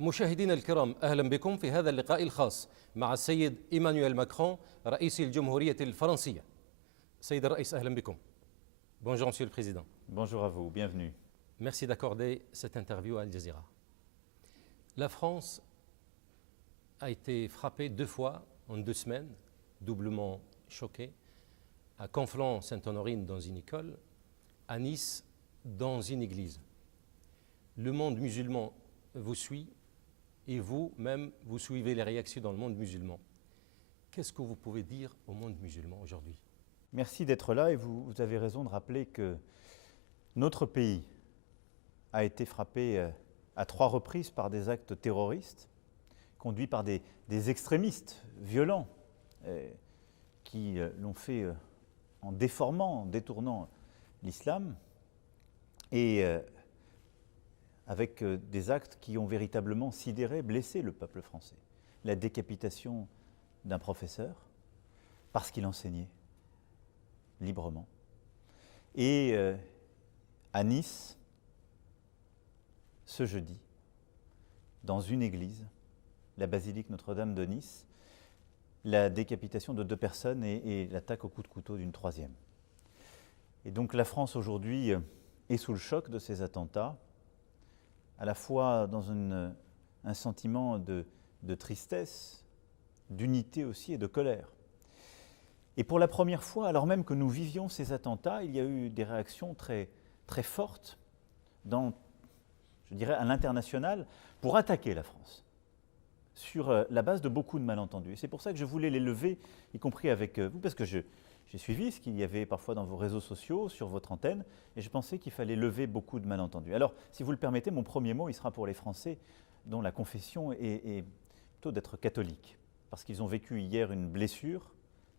مشاهدينا الكرام، أهلا بكم في هذا اللقاء الخاص مع السيد إيمانويل ماكرون رئيس الجمهورية الفرنسية. سيد الرئيس، أهلا بكم. Bonjour Monsieur le Président. Bonjour à vous, bienvenue. Merci d'accorder cette interview à Al Jazeera. La France a été frappée 2 fois en 2 semaines, doublement choquée, à Conflans-Sainte-Honorine dans une école, à Nice dans une église. Le monde musulman vous suit et vous-même, vous suivez les réactions dans le monde musulman. Qu'est-ce que vous pouvez dire au monde musulman aujourd'hui? Merci d'être là et vous avez raison de rappeler que notre pays a été frappé à 3 reprises par des actes terroristes conduits par des extrémistes violents qui l'ont fait en déformant, en détournant l'islam et avec des actes qui ont véritablement sidéré, blessé le peuple français. La décapitation d'un professeur parce qu'il enseignait librement. Et à Nice, ce jeudi, dans une église, la basilique Notre-Dame de Nice, la décapitation de 2 personnes et l'attaque au coup de couteau d'une 3e. Et donc la France aujourd'hui est sous le choc de ces attentats, à la fois dans un sentiment de tristesse, d'unité aussi et de colère. Et pour la première fois, alors même que nous vivions ces attentats, il y a eu des réactions très, très fortes, je dirais à l'international, pour attaquer la France, sur la base de beaucoup de malentendus. Et c'est pour ça que je voulais les lever, y compris avec vous, parce que j'ai suivi ce qu'il y avait parfois dans vos réseaux sociaux, sur votre antenne, et je pensais qu'il fallait lever beaucoup de malentendus. Alors, si vous le permettez, mon premier mot, il sera pour les Français dont la confession est plutôt d'être catholique, parce qu'ils ont vécu hier une blessure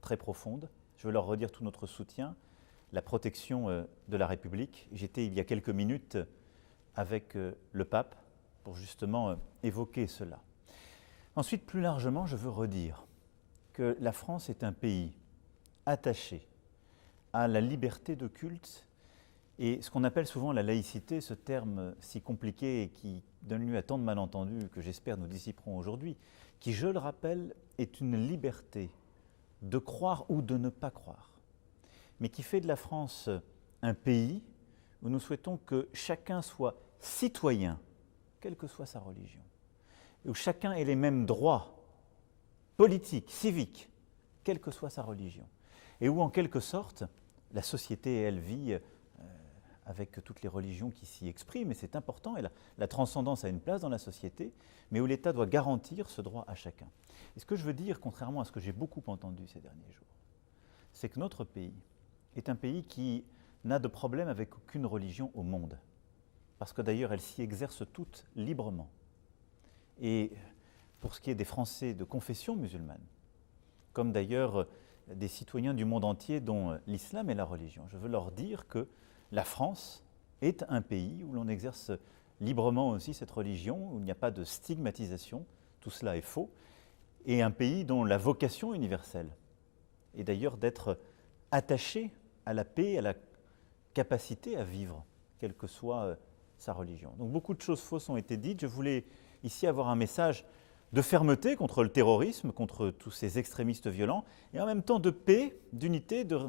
très profonde. Je veux leur redire tout notre soutien, la protection de la République. J'étais il y a quelques minutes avec le pape pour justement évoquer cela. Ensuite, plus largement, je veux redire que la France est un pays attaché à la liberté de culte et ce qu'on appelle souvent la laïcité, ce terme si compliqué et qui donne lieu à tant de malentendus que j'espère nous dissiperons aujourd'hui, qui, je le rappelle, est une liberté de croire ou de ne pas croire, mais qui fait de la France un pays où nous souhaitons que chacun soit citoyen, quelle que soit sa religion, et où chacun ait les mêmes droits politiques, civiques, quelle que soit sa religion, et où en quelque sorte la société, elle vit avec toutes les religions qui s'y expriment, et c'est important, et la transcendance a une place dans la société, mais où l'État doit garantir ce droit à chacun. Et ce que je veux dire, contrairement à ce que j'ai beaucoup entendu ces derniers jours, c'est que notre pays est un pays qui n'a de problème avec aucune religion au monde, parce que d'ailleurs elles s'y exercent toutes librement. Et pour ce qui est des Français de confession musulmane, comme d'ailleurs des citoyens du monde entier dont l'islam est la religion, je veux leur dire que la France est un pays où l'on exerce librement aussi cette religion, où il n'y a pas de stigmatisation, tout cela est faux, et un pays dont la vocation universelle est d'ailleurs d'être attaché à la paix, à la capacité à vivre, quelle que soit sa religion. Donc beaucoup de choses fausses ont été dites. Je voulais ici avoir un message de fermeté contre le terrorisme, contre tous ces extrémistes violents, et en même temps de paix, d'unité, de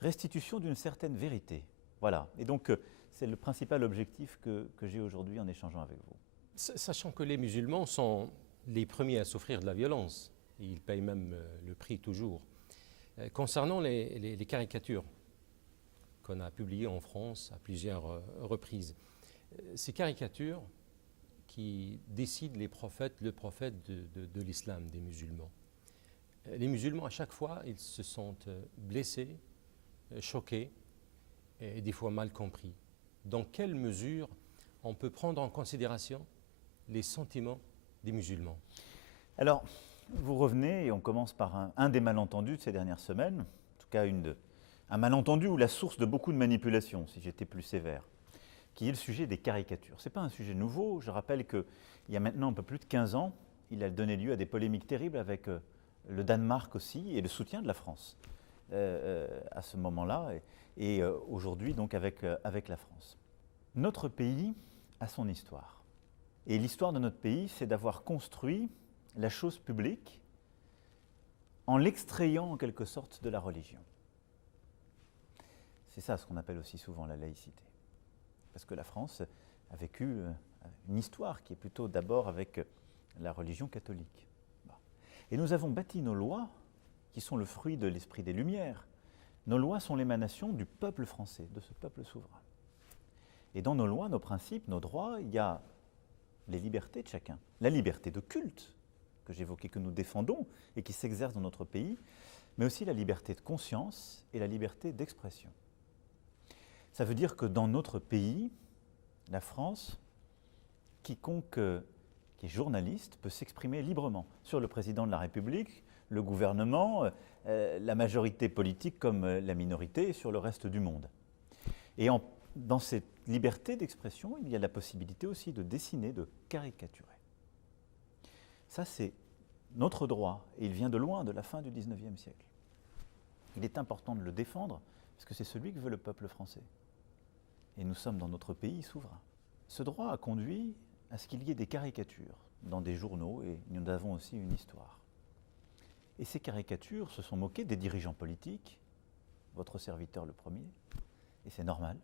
restitution d'une certaine vérité. Voilà, et donc c'est le principal objectif que j'ai aujourd'hui en échangeant avec vous. Sachant que les musulmans sont les premiers à souffrir de la violence, et ils payent même le prix toujours. Concernant les caricatures qu'on a publiées en France à plusieurs reprises, ces caricatures qui décident le prophète de l'islam, des musulmans. Les musulmans, à chaque fois, ils se sentent blessés, choqués, et des fois mal compris. Dans quelle mesure on peut prendre en considération les sentiments des musulmans? Alors, vous revenez et on commence par un des malentendus de ces dernières semaines, en tout cas un malentendu ou la source de beaucoup de manipulations, si j'étais plus sévère, qui est le sujet des caricatures. Ce n'est pas un sujet nouveau, je rappelle qu'il y a maintenant un peu plus de 15 ans, il a donné lieu à des polémiques terribles avec le Danemark aussi et le soutien de la France à ce moment-là et aujourd'hui donc avec la France. Notre pays a son histoire. Et l'histoire de notre pays, c'est d'avoir construit la chose publique en l'extrayant en quelque sorte de la religion. C'est ça ce qu'on appelle aussi souvent la laïcité. Parce que la France a vécu une histoire qui est plutôt d'abord avec la religion catholique. Et nous avons bâti nos lois, qui sont le fruit de l'esprit des Lumières. Nos lois sont l'émanation du peuple français, de ce peuple souverain. Et dans nos lois, nos principes, nos droits, il y a les libertés de chacun. La liberté de culte, que j'évoquais, que nous défendons et qui s'exerce dans notre pays, mais aussi la liberté de conscience et la liberté d'expression. Ça veut dire que dans notre pays, la France, quiconque qui est journaliste peut s'exprimer librement sur le président de la République, le gouvernement, la majorité politique comme la minorité et sur le reste du monde. Et dans cette liberté d'expression, il y a la possibilité aussi de dessiner, de caricaturer. Ça, c'est notre droit, et il vient de loin, de la fin du XIXe siècle. Il est important de le défendre, parce que c'est celui que veut le peuple français. Et nous sommes dans notre pays souverain. Ce droit a conduit à ce qu'il y ait des caricatures dans des journaux, et nous avons aussi une histoire. Et ces caricatures se sont moquées des dirigeants politiques, votre serviteur le premier, et c'est normal,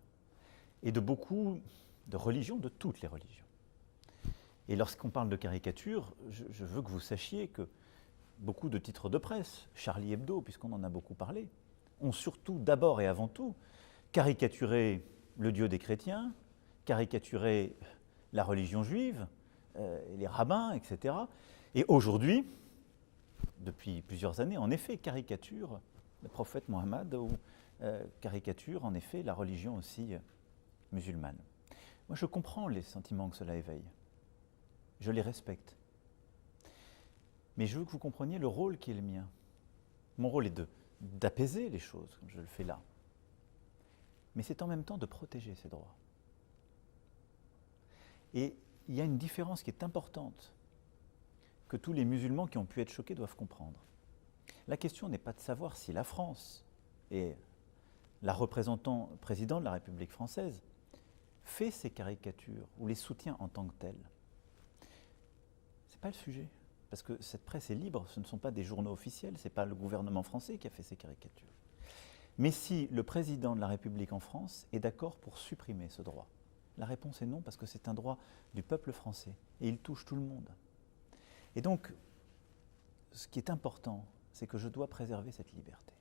et de beaucoup de religions, de toutes les religions. Et lorsqu'on parle de caricature, je veux que vous sachiez que beaucoup de titres de presse, Charlie Hebdo, puisqu'on en a beaucoup parlé, ont surtout, d'abord et avant tout, caricaturé le Dieu des chrétiens, caricaturé la religion juive, les rabbins, etc. Et aujourd'hui, depuis plusieurs années, en effet, caricature le prophète Mohammed ou caricature, en effet, la religion aussi musulmane. Moi, je comprends les sentiments que cela éveille. Je les respecte. Mais je veux que vous compreniez le rôle qui est le mien. Mon rôle est d'apaiser les choses, comme je le fais là. Mais c'est en même temps de protéger ces droits. Et il y a une différence qui est importante, que tous les musulmans qui ont pu être choqués doivent comprendre. La question n'est pas de savoir si la France et la président de la République française fait ces caricatures ou les soutient en tant que telles. Ce n'est pas le sujet, parce que cette presse est libre, ce ne sont pas des journaux officiels, ce n'est pas le gouvernement français qui a fait ces caricatures. Mais si le président de la République en France est d'accord pour supprimer ce droit, la réponse est non, parce que c'est un droit du peuple français et il touche tout le monde. Et donc, ce qui est important, c'est que je dois préserver cette liberté.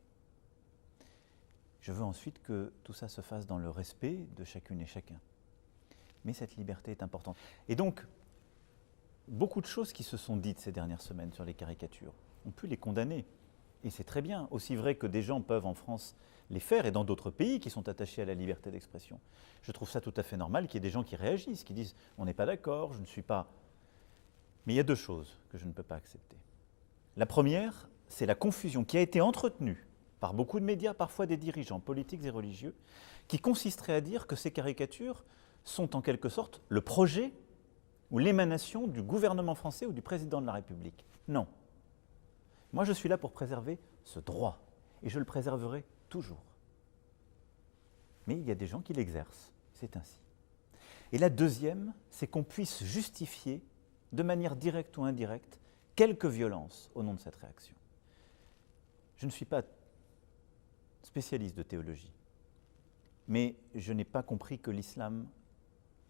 Je veux ensuite que tout ça se fasse dans le respect de chacune et chacun. Mais cette liberté est importante. Et donc, beaucoup de choses qui se sont dites ces dernières semaines sur les caricatures, on peut les condamner. Et c'est très bien, aussi vrai que des gens peuvent en France les faire et dans d'autres pays qui sont attachés à la liberté d'expression. Je trouve ça tout à fait normal qu'il y ait des gens qui réagissent, qui disent « on n'est pas d'accord, je ne suis pas… » Mais il y a deux choses que je ne peux pas accepter. La première, c'est la confusion qui a été entretenue par beaucoup de médias, parfois des dirigeants politiques et religieux, qui consisterait à dire que ces caricatures sont en quelque sorte le projet ou l'émanation du gouvernement français ou du président de la République. Non. Moi, je suis là pour préserver ce droit, et je le préserverai toujours. Mais il y a des gens qui l'exercent, c'est ainsi. Et la deuxième, c'est qu'on puisse justifier, de manière directe ou indirecte, quelque violence au nom de cette réaction. Je ne suis pas spécialiste de théologie, mais je n'ai pas compris que l'islam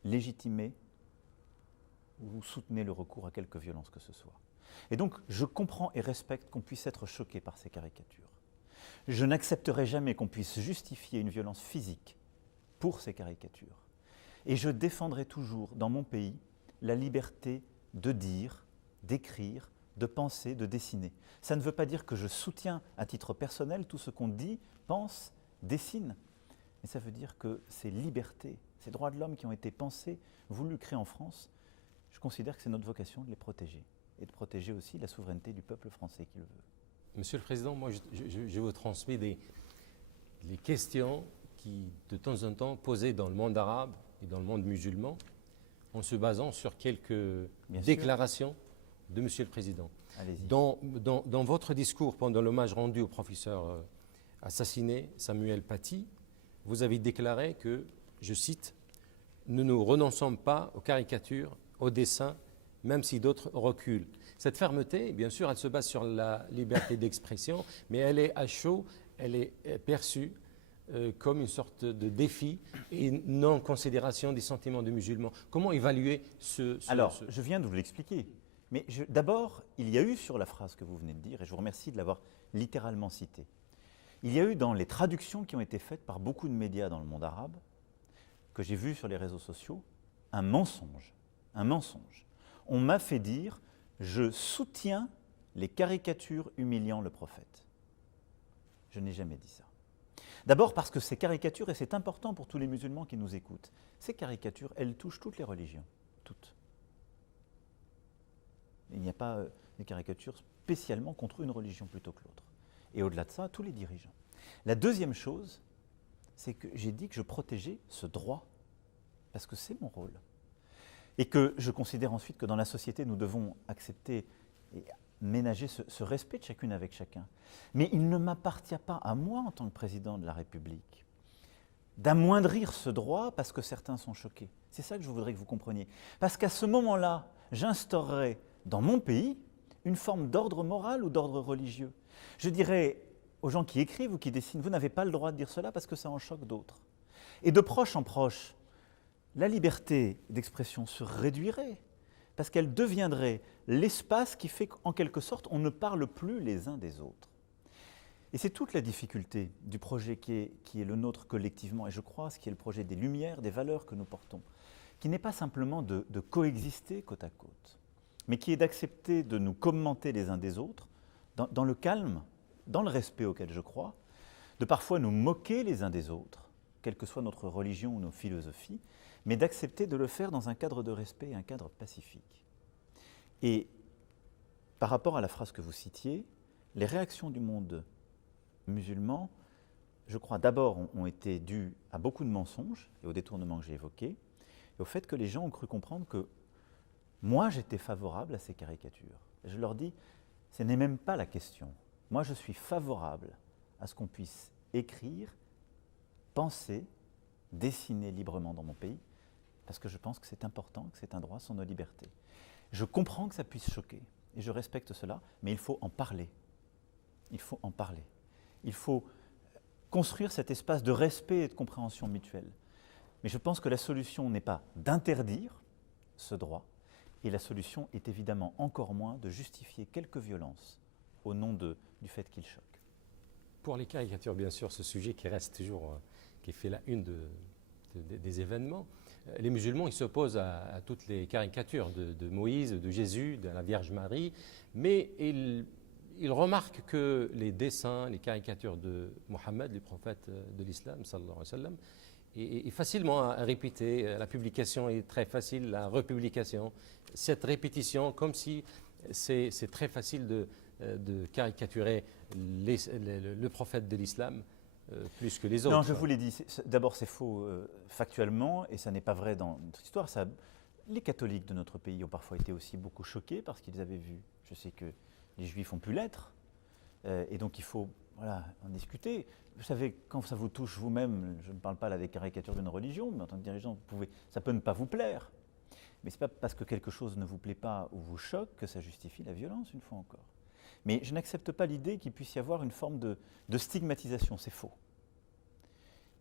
légitimait ou soutenait le recours à quelque violence que ce soit. Et donc, je comprends et respecte qu'on puisse être choqué par ces caricatures. Je n'accepterai jamais qu'on puisse justifier une violence physique pour ces caricatures. Et je défendrai toujours, dans mon pays, la liberté de dire, d'écrire, de penser, de dessiner. Ça ne veut pas dire que je soutiens à titre personnel tout ce qu'on dit, pense, dessine. Mais ça veut dire que ces libertés, ces droits de l'homme qui ont été pensés, voulus, créés en France, je considère que c'est notre vocation de les protéger. Et de protéger aussi la souveraineté du peuple français qui le veut. Monsieur le Président, moi je vous transmets les questions qui, de temps en temps, posées dans le monde arabe et dans le monde musulman, en se basant sur quelques déclarations de Monsieur le Président. Allez-y. Dans votre discours pendant l'hommage rendu au professeur assassiné Samuel Paty, vous avez déclaré que, je cite, « Nous ne renonçons pas aux caricatures au dessein, même si d'autres reculent. Cette fermeté, bien sûr, elle se base sur la liberté d'expression, mais elle est à chaud, elle est perçue comme une sorte de défi et non-considération des sentiments des musulmans. Comment évaluer Alors, je viens de vous l'expliquer. Mais d'abord, il y a eu sur la phrase que vous venez de dire, et je vous remercie de l'avoir littéralement citée, il y a eu dans les traductions qui ont été faites par beaucoup de médias dans le monde arabe, que j'ai vu sur les réseaux sociaux, un mensonge. Un mensonge. On m'a fait dire « je soutiens les caricatures humiliant le prophète ». Je n'ai jamais dit ça. D'abord parce que ces caricatures, et c'est important pour tous les musulmans qui nous écoutent, ces caricatures, elles touchent toutes les religions, toutes. Il n'y a pas des caricatures spécialement contre une religion plutôt que l'autre. Et au-delà de ça, tous les dirigeants. La deuxième chose, c'est que j'ai dit que je protégeais ce droit, parce que c'est mon rôle. Et que je considère ensuite que dans la société, nous devons accepter et ménager ce respect de chacune avec chacun. Mais il ne m'appartient pas à moi, en tant que président de la République, d'amoindrir ce droit parce que certains sont choqués. C'est ça que je voudrais que vous compreniez. Parce qu'à ce moment-là, j'instaurerai dans mon pays une forme d'ordre moral ou d'ordre religieux. Je dirais aux gens qui écrivent ou qui dessinent, vous n'avez pas le droit de dire cela parce que ça en choque d'autres. Et de proche en proche, la liberté d'expression se réduirait parce qu'elle deviendrait l'espace qui fait qu'en quelque sorte, on ne parle plus les uns des autres. Et c'est toute la difficulté du projet qui est le nôtre collectivement, et je crois ce qui est le projet des Lumières, des valeurs que nous portons, qui n'est pas simplement de coexister côte à côte, mais qui est d'accepter de nous commenter les uns des autres, dans le calme, dans le respect auquel je crois, de parfois nous moquer les uns des autres, quelle que soit notre religion ou nos philosophies, mais d'accepter de le faire dans un cadre de respect et un cadre pacifique. Et par rapport à la phrase que vous citiez, les réactions du monde musulman, je crois d'abord ont été dues à beaucoup de mensonges et aux détournements que j'ai évoqués, et au fait que les gens ont cru comprendre que moi j'étais favorable à ces caricatures. Je leur dis, ce n'est même pas la question. Moi je suis favorable à ce qu'on puisse écrire, penser, dessiner librement dans mon pays, parce que je pense que c'est important, que c'est un droit, sont nos libertés. Je comprends que ça puisse choquer, et je respecte cela, mais il faut en parler. Il faut en parler. Il faut construire cet espace de respect et de compréhension mutuelle. Mais je pense que la solution n'est pas d'interdire ce droit, et la solution est évidemment encore moins de justifier quelque violence au nom du fait qu'il choque. Pour les caricatures, bien sûr, ce sujet qui reste toujours, qui fait la une des événements, les musulmans ils s'opposent à toutes les caricatures de Moïse, de Jésus, de la Vierge Marie, mais ils remarquent que les dessins, les caricatures de Mohammed, le prophète de l'islam, sallallahu alayhi wa sallam, est facilement à répéter. La publication est très facile, la republication. Cette répétition, comme si c'est très facile de caricaturer le prophète de l'islam plus que les autres. Non, je vous l'ai dit, d'abord c'est faux factuellement, et ça n'est pas vrai dans notre histoire. Les catholiques de notre pays ont parfois été aussi beaucoup choqués parce qu'ils avaient vu, je sais que les juifs ont pu l'être, et donc il faut en discuter. Vous savez, quand ça vous touche vous-même, je ne parle pas là des caricatures d'une religion, mais en tant que dirigeant, ça peut ne pas vous plaire. Mais ce n'est pas parce que quelque chose ne vous plaît pas ou vous choque que ça justifie la violence, une fois encore. Mais je n'accepte pas l'idée qu'il puisse y avoir une forme de stigmatisation, c'est faux.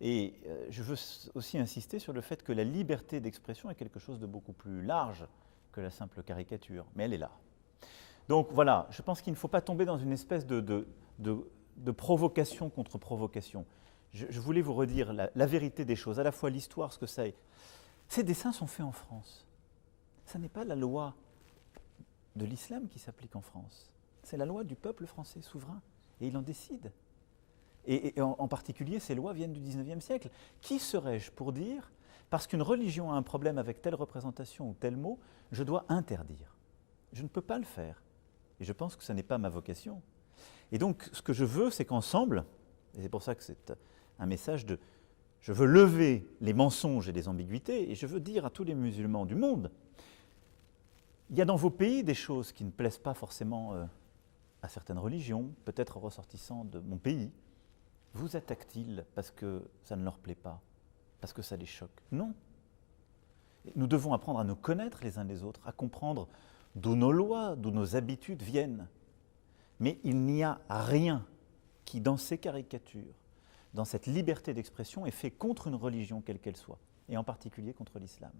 Et je veux aussi insister sur le fait que la liberté d'expression est quelque chose de beaucoup plus large que la simple caricature, mais elle est là. Donc voilà, je pense qu'il ne faut pas tomber dans une espèce de provocation contre provocation. Je voulais vous redire la vérité des choses, à la fois l'histoire, ce que ça est. Ces dessins sont faits en France. Ce n'est pas la loi de l'islam qui s'applique en France. C'est la loi du peuple français souverain, et il en décide. Et en particulier, ces lois viennent du XIXe siècle. Qui serais-je pour dire, parce qu'une religion a un problème avec telle représentation ou tel mot, je dois interdire? Je ne peux pas le faire. Et je pense que ce n'est pas ma vocation. Et donc, ce que je veux, c'est qu'ensemble, et c'est pour ça que c'est un message je veux lever les mensonges et les ambiguïtés, et je veux dire à tous les musulmans du monde, il y a dans vos pays des choses qui ne plaisent pas forcément à certaines religions, peut-être ressortissants de mon pays. Vous attaquent-ils parce que ça ne leur plaît pas, parce que ça les choque? Non. Nous devons apprendre à nous connaître les uns les autres, à comprendre d'où nos lois, d'où nos habitudes viennent. Mais il n'y a rien qui, dans ces caricatures, dans cette liberté d'expression, est fait contre une religion quelle qu'elle soit, et en particulier contre l'islam.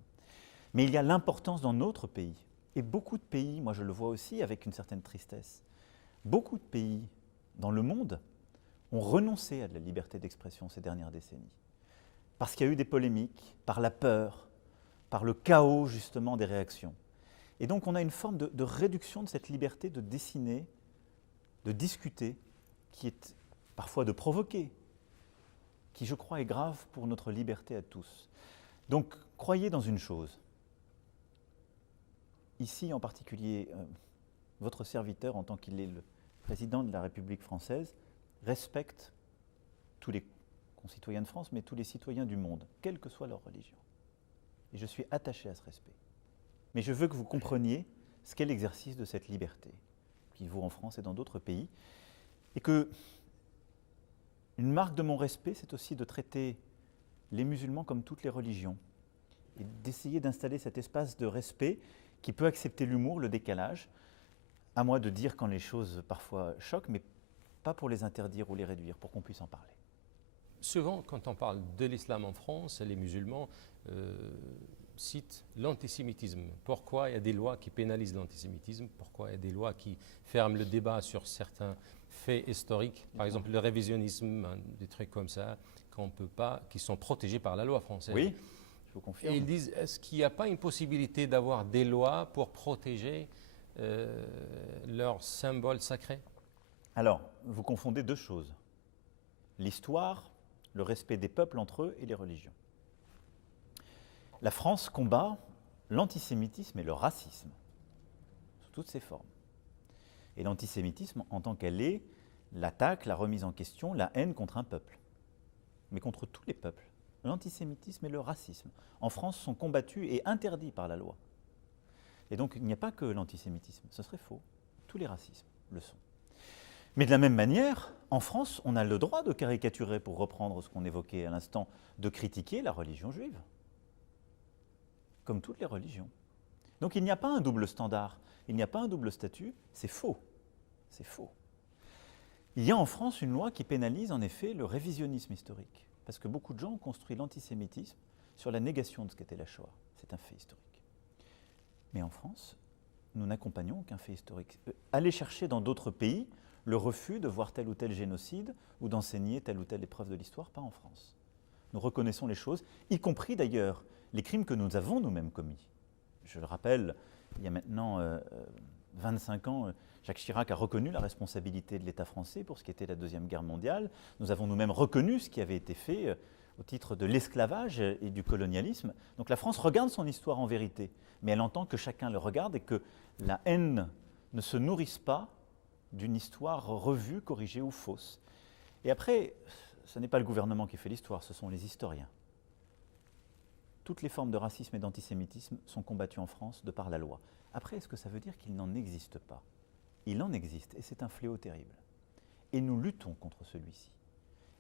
Mais il y a l'importance dans notre pays, et beaucoup de pays, moi je le vois aussi avec une certaine tristesse, beaucoup de pays dans le monde ont renoncé à de la liberté d'expression ces dernières décennies. Parce qu'il y a eu des polémiques, par la peur, par le chaos justement des réactions. Et donc on a une forme de réduction de cette liberté de dessiner, de discuter, qui est parfois de provoquer, qui je crois est grave pour notre liberté à tous. Donc croyez dans une chose. Ici en particulier, votre serviteur en tant qu'il est le président de la République française respecte tous les concitoyens de France, mais tous les citoyens du monde, quelle que soit leur religion. Et je suis attaché à ce respect. Mais je veux que vous compreniez ce qu'est l'exercice de cette liberté, qu'il vaut en France et dans d'autres pays, et que une marque de mon respect, c'est aussi de traiter les musulmans comme toutes les religions, et d'essayer d'installer cet espace de respect qui peut accepter l'humour, le décalage, à moi de dire quand les choses parfois choquent, mais pas pour les interdire ou les réduire, pour qu'on puisse en parler. Souvent, quand on parle de l'islam en France, les musulmans citent l'antisémitisme. Pourquoi il y a des lois qui pénalisent l'antisémitisme? Pourquoi il y a des lois qui ferment le débat sur certains faits historiques? Par exemple, le révisionnisme, des trucs comme ça, qu'on peut pas, qui sont protégés par la loi française. Oui, je vous confirme. Et ils disent, est-ce qu'il n'y a pas une possibilité d'avoir des lois pour protéger leurs symboles sacrés? Alors, vous confondez deux choses. L'histoire, le respect des peuples entre eux et les religions. La France combat l'antisémitisme et le racisme, sous toutes ses formes. Et l'antisémitisme, en tant qu'elle est, l'attaque, la remise en question, la haine contre un peuple, mais contre tous les peuples. L'antisémitisme et le racisme, en France, sont combattus et interdits par la loi. Et donc, il n'y a pas que l'antisémitisme, ce serait faux. Tous les racismes le sont. Mais de la même manière, en France, on a le droit de caricaturer, pour reprendre ce qu'on évoquait à l'instant, de critiquer la religion juive, comme toutes les religions. Donc il n'y a pas un double standard, il n'y a pas un double statut, c'est faux. C'est faux. Il y a en France une loi qui pénalise en effet le révisionnisme historique, parce que beaucoup de gens ont construit l'antisémitisme sur la négation de ce qu'était la Shoah. C'est un fait historique. Mais en France, nous n'accompagnons qu'un fait historique. Allez chercher dans d'autres pays le refus de voir tel ou tel génocide ou d'enseigner telle ou telle épreuve de l'histoire, pas en France. Nous reconnaissons les choses, y compris d'ailleurs les crimes que nous avons nous-mêmes commis. Je le rappelle, il y a maintenant 25 ans, Jacques Chirac a reconnu la responsabilité de l'État français pour ce qui était la Deuxième Guerre mondiale. Nous avons nous-mêmes reconnu ce qui avait été fait au titre de l'esclavage et du colonialisme. Donc la France regarde son histoire en vérité, mais elle entend que chacun le regarde et que la haine ne se nourrisse pas d'une histoire revue, corrigée ou fausse. Et après, ce n'est pas le gouvernement qui fait l'histoire, ce sont les historiens. Toutes les formes de racisme et d'antisémitisme sont combattues en France de par la loi. Après, est-ce que ça veut dire qu'il n'en existe pas? Il en existe, et c'est un fléau terrible. Et nous luttons contre celui-ci.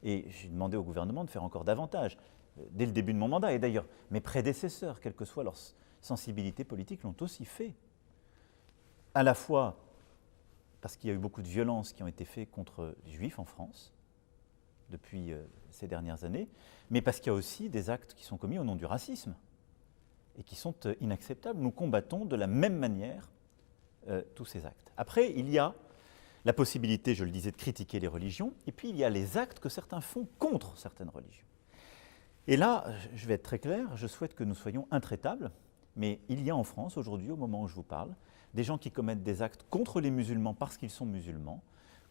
Et j'ai demandé au gouvernement de faire encore davantage, dès le début de mon mandat. Et d'ailleurs, mes prédécesseurs, quelle que soit leur sensibilité politique, l'ont aussi fait. À la fois parce qu'il y a eu beaucoup de violences qui ont été faites contre les Juifs en France depuis ces dernières années, mais parce qu'il y a aussi des actes qui sont commis au nom du racisme et qui sont inacceptables. Nous combattons de la même manière tous ces actes. Après, il y a la possibilité, je le disais, de critiquer les religions, et puis il y a les actes que certains font contre certaines religions. Et là, je vais être très clair, je souhaite que nous soyons intraitables, mais il y a en France, aujourd'hui, au moment où je vous parle, des gens qui commettent des actes contre les musulmans parce qu'ils sont musulmans,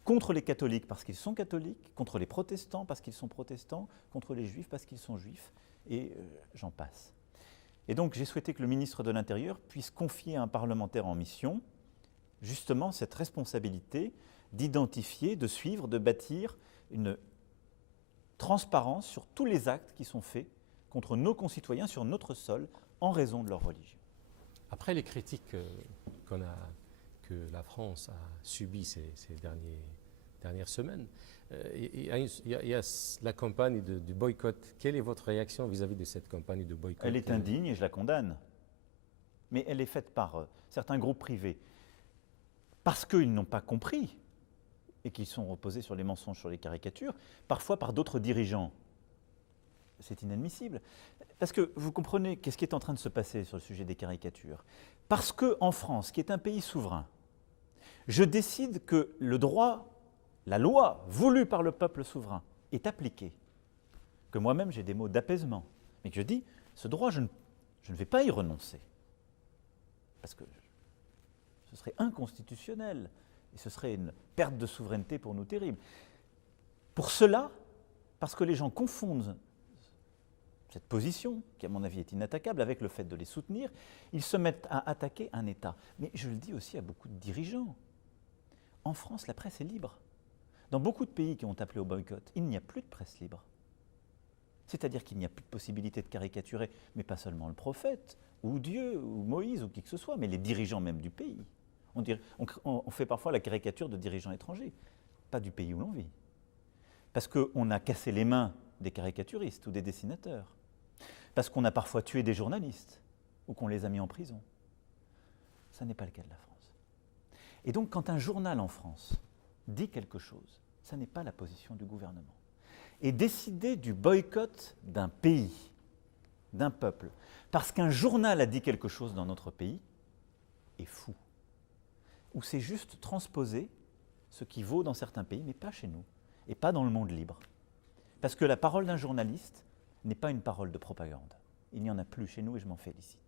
contre les catholiques parce qu'ils sont catholiques, contre les protestants parce qu'ils sont protestants, contre les juifs parce qu'ils sont juifs, et j'en passe. Et donc j'ai souhaité que le ministre de l'Intérieur puisse confier à un parlementaire en mission justement cette responsabilité d'identifier, de suivre, de bâtir une transparence sur tous les actes qui sont faits contre nos concitoyens sur notre sol en raison de leur religion. Après les critiques que la France a subies ces derniers dernières semaines. Il y a la campagne du boycott. Quelle est votre réaction vis-à-vis de cette campagne de boycott? Elle est indigne et je la condamne. Mais elle est faite par certains groupes privés. Parce qu'ils n'ont pas compris et qu'ils sont reposés sur les mensonges, sur les caricatures, parfois par d'autres dirigeants. C'est inadmissible. Parce que vous comprenez qu'est-ce qui est en train de se passer sur le sujet des caricatures. Parce qu'en France, qui est un pays souverain, je décide que le droit, la loi voulue par le peuple souverain est appliquée. Que moi-même j'ai des mots d'apaisement. Mais que je dis, ce droit, je ne vais pas y renoncer. Parce que ce serait inconstitutionnel. Et ce serait une perte de souveraineté pour nous terrible. Pour cela, parce que les gens confondent cette position, qui à mon avis est inattaquable, avec le fait de les soutenir, ils se mettent à attaquer un État. Mais je le dis aussi à beaucoup de dirigeants. En France, la presse est libre. Dans beaucoup de pays qui ont appelé au boycott, il n'y a plus de presse libre. C'est-à-dire qu'il n'y a plus de possibilité de caricaturer, mais pas seulement le prophète, ou Dieu, ou Moïse, ou qui que ce soit, mais les dirigeants même du pays. On fait parfois la caricature de dirigeants étrangers, pas du pays où l'on vit. Parce qu'on a cassé les mains des caricaturistes ou des dessinateurs. Parce qu'on a parfois tué des journalistes, ou qu'on les a mis en prison. Ça n'est pas le cas de la France. Et donc quand un journal en France dit quelque chose, ça n'est pas la position du gouvernement. Et décider du boycott d'un pays, d'un peuple, parce qu'un journal a dit quelque chose dans notre pays, est fou. Ou c'est juste transposer ce qui vaut dans certains pays, mais pas chez nous, et pas dans le monde libre. Parce que la parole d'un journaliste n'est pas une parole de propagande. Il n'y en a plus chez nous et je m'en félicite.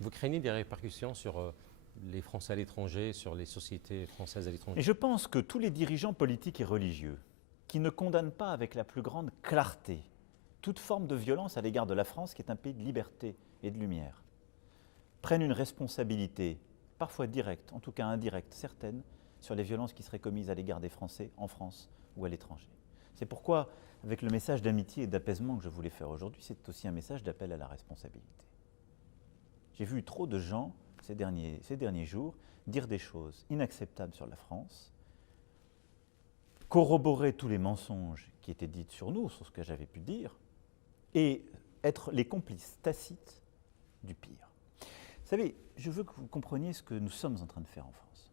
Vous craignez des répercussions sur les Français à l'étranger, sur les sociétés françaises à l'étranger? Et je pense que tous les dirigeants politiques et religieux qui ne condamnent pas avec la plus grande clarté toute forme de violence à l'égard de la France, qui est un pays de liberté et de lumière, prennent une responsabilité, parfois directe, en tout cas indirecte, certaine, sur les violences qui seraient commises à l'égard des Français en France ou à l'étranger. C'est pourquoi, avec le message d'amitié et d'apaisement que je voulais faire aujourd'hui, c'est aussi un message d'appel à la responsabilité. J'ai vu trop de gens, ces derniers jours, dire des choses inacceptables sur la France, corroborer tous les mensonges qui étaient dits sur nous, sur ce que j'avais pu dire, et être les complices tacites du pire. Vous savez, je veux que vous compreniez ce que nous sommes en train de faire en France.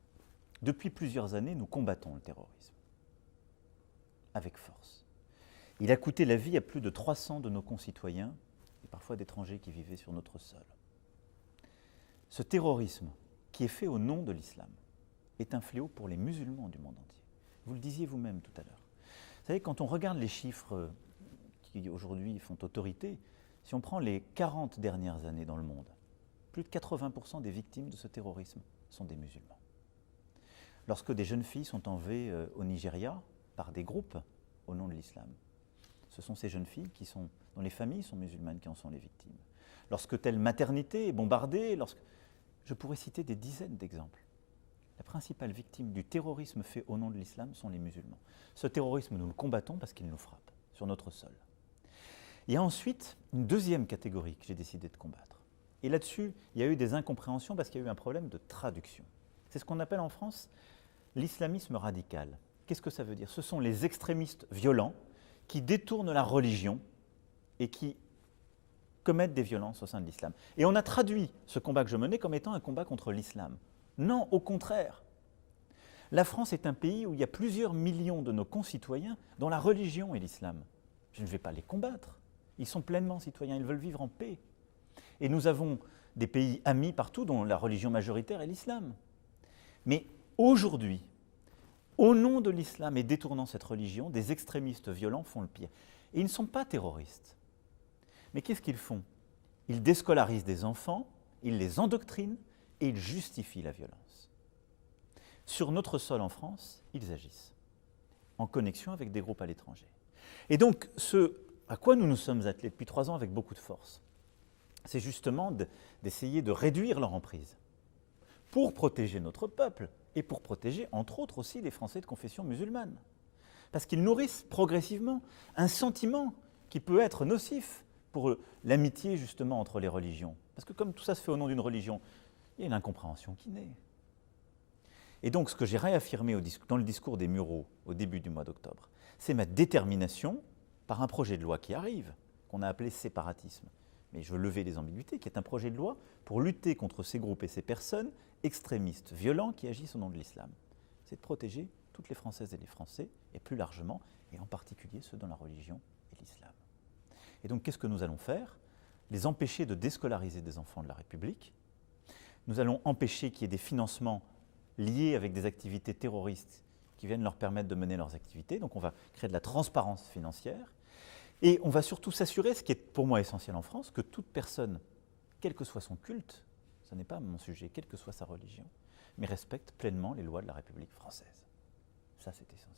Depuis plusieurs années, nous combattons le terrorisme, avec force. Il a coûté la vie à plus de 300 de nos concitoyens, et parfois d'étrangers qui vivaient sur notre sol. Ce terrorisme, qui est fait au nom de l'islam, est un fléau pour les musulmans du monde entier. Vous le disiez vous-même tout à l'heure. Vous savez, quand on regarde les chiffres qui aujourd'hui font autorité, si on prend les 40 dernières années dans le monde, plus de 80% des victimes de ce terrorisme sont des musulmans. Lorsque des jeunes filles sont enlevées au Nigeria par des groupes au nom de l'islam, ce sont ces jeunes filles dont les familles sont musulmanes qui en sont les victimes. Lorsque telle maternité est bombardée, je pourrais citer des dizaines d'exemples. La principale victime du terrorisme fait au nom de l'islam sont les musulmans. Ce terrorisme, nous le combattons parce qu'il nous frappe sur notre sol. Il y a ensuite une deuxième catégorie que j'ai décidé de combattre. Et là-dessus, il y a eu des incompréhensions parce qu'il y a eu un problème de traduction. C'est ce qu'on appelle en France l'islamisme radical. Qu'est-ce que ça veut dire? Ce sont les extrémistes violents qui détournent la religion et qui commettent des violences au sein de l'islam. Et on a traduit ce combat que je menais comme étant un combat contre l'islam. Non, au contraire. La France est un pays où il y a plusieurs millions de nos concitoyens dont la religion est l'islam. Je ne vais pas les combattre. Ils sont pleinement citoyens, ils veulent vivre en paix. Et nous avons des pays amis partout dont la religion majoritaire est l'islam. Mais aujourd'hui, au nom de l'islam et détournant cette religion, des extrémistes violents font le pire. Et ils ne sont pas terroristes. Mais qu'est-ce qu'ils font? Ils déscolarisent des enfants, ils les endoctrinent et ils justifient la violence. Sur notre sol en France, ils agissent, en connexion avec des groupes à l'étranger. Et donc, ce à quoi nous nous sommes attelés depuis 3 ans avec beaucoup de force, c'est justement d'essayer de réduire leur emprise pour protéger notre peuple et pour protéger, entre autres aussi, les Français de confession musulmane. Parce qu'ils nourrissent progressivement un sentiment qui peut être nocif pour l'amitié justement entre les religions. Parce que comme tout ça se fait au nom d'une religion, il y a une incompréhension qui naît. Et donc, ce que j'ai réaffirmé dans le discours des Mureaux au début du mois d'octobre, c'est ma détermination par un projet de loi qui arrive, qu'on a appelé séparatisme. Mais je veux lever les ambiguïtés, qui est un projet de loi pour lutter contre ces groupes et ces personnes extrémistes, violents, qui agissent au nom de l'islam. C'est de protéger toutes les Françaises et les Français, et plus largement, et en particulier ceux dont la religion est l'islam. Et donc, qu'est-ce que nous allons faire? Les empêcher de déscolariser des enfants de la République. Nous allons empêcher qu'il y ait des financements liés avec des activités terroristes qui viennent leur permettre de mener leurs activités. Donc on va créer de la transparence financière. Et on va surtout s'assurer, ce qui est pour moi essentiel en France, que toute personne, quel que soit son culte, ce n'est pas mon sujet, quelle que soit sa religion, mais respecte pleinement les lois de la République française. Ça, c'est essentiel.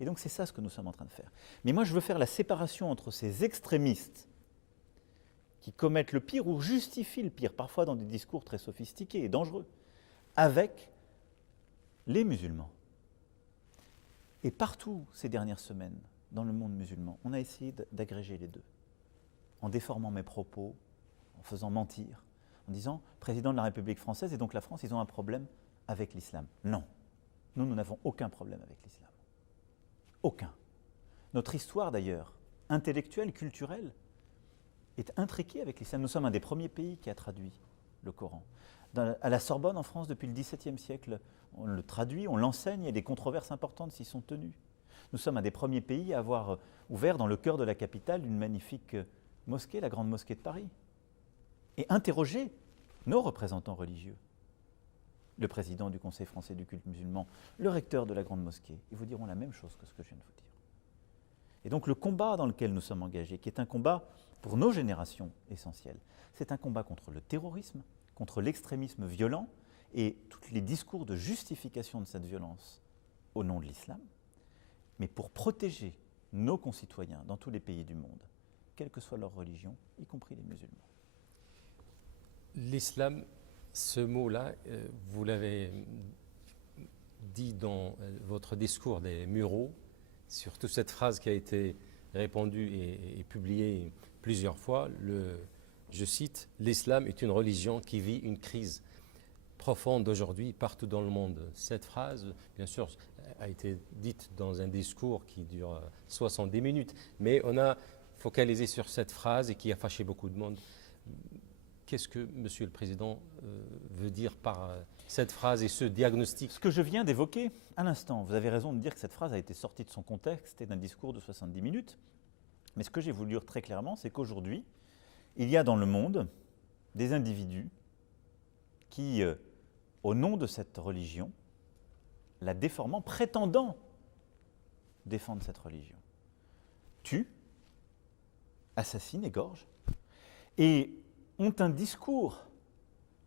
Et donc c'est ça ce que nous sommes en train de faire. Mais moi, je veux faire la séparation entre ces extrémistes qui commettent le pire ou justifient le pire, parfois dans des discours très sophistiqués et dangereux, avec les musulmans. Et partout ces dernières semaines, dans le monde musulman, on a essayé d'agréger les deux, en déformant mes propos, en faisant mentir, en disant « président de la République française et donc la France, ils ont un problème avec l'islam ». Non, nous n'avons aucun problème avec l'islam. Aucun. Notre histoire d'ailleurs, intellectuelle, culturelle, est intriquée avec l'islam. Nous sommes un des premiers pays qui a traduit le Coran. À la Sorbonne, en France, depuis le XVIIe siècle, on le traduit, on l'enseigne, et des controverses importantes s'y sont tenues. Nous sommes un des premiers pays à avoir ouvert dans le cœur de la capitale une magnifique mosquée, la Grande Mosquée de Paris, et interrogé nos représentants religieux, le président du Conseil français du culte musulman, le recteur de la Grande Mosquée. Ils vous diront la même chose que ce que je viens de vous dire. Et donc le combat dans lequel nous sommes engagés, qui est un combat pour nos générations essentielles, c'est un combat contre le terrorisme, contre l'extrémisme violent et tous les discours de justification de cette violence au nom de l'islam, mais pour protéger nos concitoyens dans tous les pays du monde, quelle que soit leur religion, y compris les musulmans. L'islam, ce mot-là, vous l'avez dit dans votre discours des Mureaux, surtout cette phrase qui a été répandue et publiée plusieurs fois, je cite, « L'islam est une religion qui vit une crise profonde aujourd'hui partout dans le monde ». Cette phrase, bien sûr, a été dite dans un discours qui dure 70 minutes, mais on a focalisé sur cette phrase et qui a fâché beaucoup de monde. Qu'est-ce que Monsieur le Président veut dire par cette phrase et ce diagnostic? Ce que je viens d'évoquer à l'instant, vous avez raison de dire que cette phrase a été sortie de son contexte et d'un discours de 70 minutes, mais ce que j'ai voulu dire très clairement, c'est qu'aujourd'hui, il y a dans le monde des individus qui, au nom de cette religion, la déformant, prétendant défendre cette religion, tuent, assassinent, égorgent, et ont un discours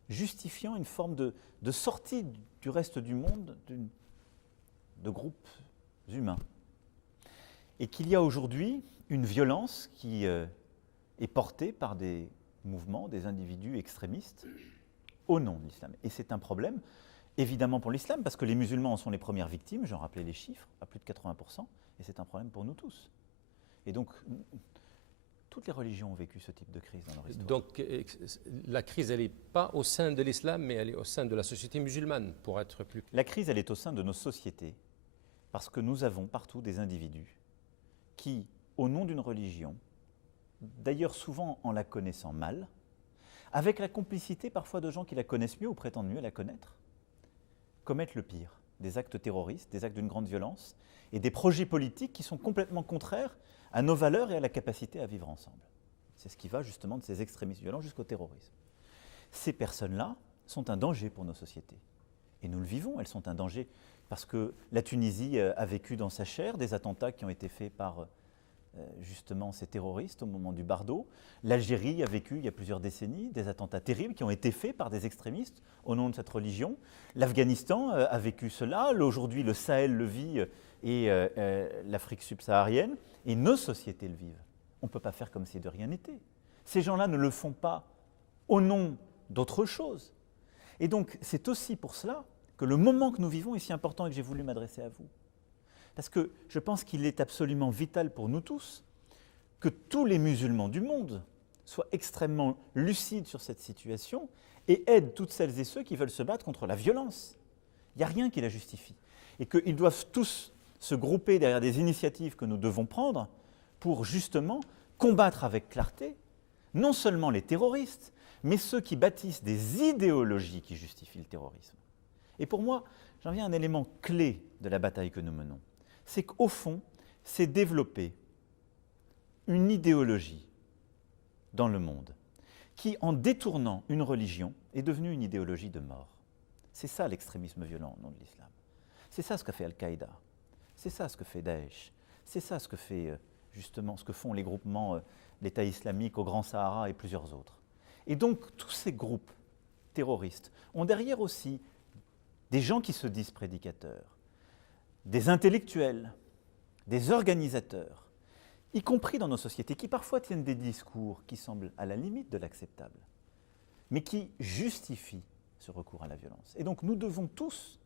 justifiant une forme de sortie du reste du monde de groupes humains. Et qu'il y a aujourd'hui une violence qui est portée par des mouvements, des individus extrémistes au nom de l'islam. Et c'est un problème, évidemment pour l'islam, parce que les musulmans en sont les premières victimes, j'en rappelais les chiffres, à plus de 80%, et c'est un problème pour nous tous. Et donc, toutes les religions ont vécu ce type de crise dans leur histoire. Donc, la crise, elle n'est pas au sein de l'islam, mais elle est au sein de la société musulmane, pour être plus... La crise, elle est au sein de nos sociétés, parce que nous avons partout des individus qui, au nom d'une religion, d'ailleurs souvent en la connaissant mal, avec la complicité parfois de gens qui la connaissent mieux ou prétendent mieux la connaître, commettent le pire, des actes terroristes, des actes d'une grande violence, et des projets politiques qui sont complètement contraires à nos valeurs et à la capacité à vivre ensemble. C'est ce qui va justement de ces extrémistes violents jusqu'au terrorisme. Ces personnes-là sont un danger pour nos sociétés. Et nous le vivons, elles sont un danger parce que la Tunisie a vécu dans sa chair des attentats qui ont été faits par justement ces terroristes au moment du Bardo. L'Algérie a vécu il y a plusieurs décennies des attentats terribles qui ont été faits par des extrémistes au nom de cette religion. L'Afghanistan a vécu cela, aujourd'hui le Sahel le vit et l'Afrique subsaharienne, et nos sociétés le vivent. On ne peut pas faire comme si de rien n'était. Ces gens-là ne le font pas au nom d'autre chose. Et donc c'est aussi pour cela que le moment que nous vivons est si important et que j'ai voulu m'adresser à vous. Parce que je pense qu'il est absolument vital pour nous tous que tous les musulmans du monde soient extrêmement lucides sur cette situation et aident toutes celles et ceux qui veulent se battre contre la violence Il n'y a rien qui la justifie. Et qu'ils doivent tous se grouper derrière des initiatives que nous devons prendre pour justement combattre avec clarté non seulement les terroristes, mais ceux qui bâtissent des idéologies qui justifient le terrorisme. Et pour moi, j'en viens à un élément clé de la bataille que nous menons. C'est qu'au fond, c'est développer une idéologie dans le monde qui, en détournant une religion, est devenue une idéologie de mort. C'est ça l'extrémisme violent au nom de l'islam. C'est ça ce que fait Al-Qaïda. C'est ça ce que fait Daesh. C'est ça ce que fait justement ce que font les groupements l'État islamique au Grand Sahara et plusieurs autres. Et donc tous ces groupes terroristes ont derrière aussi des gens qui se disent prédicateurs, des intellectuels, des organisateurs, y compris dans nos sociétés, qui parfois tiennent des discours qui semblent à la limite de l'acceptable, mais qui justifient ce recours à la violence. Et donc nous devons tous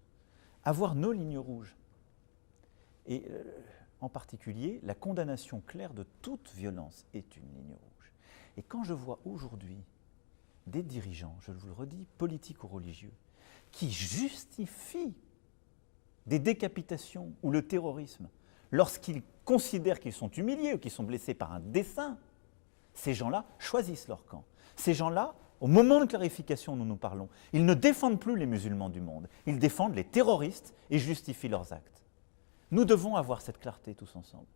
avoir nos lignes rouges. Et en particulier, la condamnation claire de toute violence est une ligne rouge. Et quand je vois aujourd'hui des dirigeants, je vous le redis, politiques ou religieux, qui justifient des décapitations ou le terrorisme lorsqu'ils considèrent qu'ils sont humiliés ou qu'ils sont blessés par un dessein, ces gens-là choisissent leur camp. Ces gens-là, au moment de clarification dont nous parlons, ils ne défendent plus les musulmans du monde, ils défendent les terroristes et justifient leurs actes. Nous devons avoir cette clarté tous ensemble.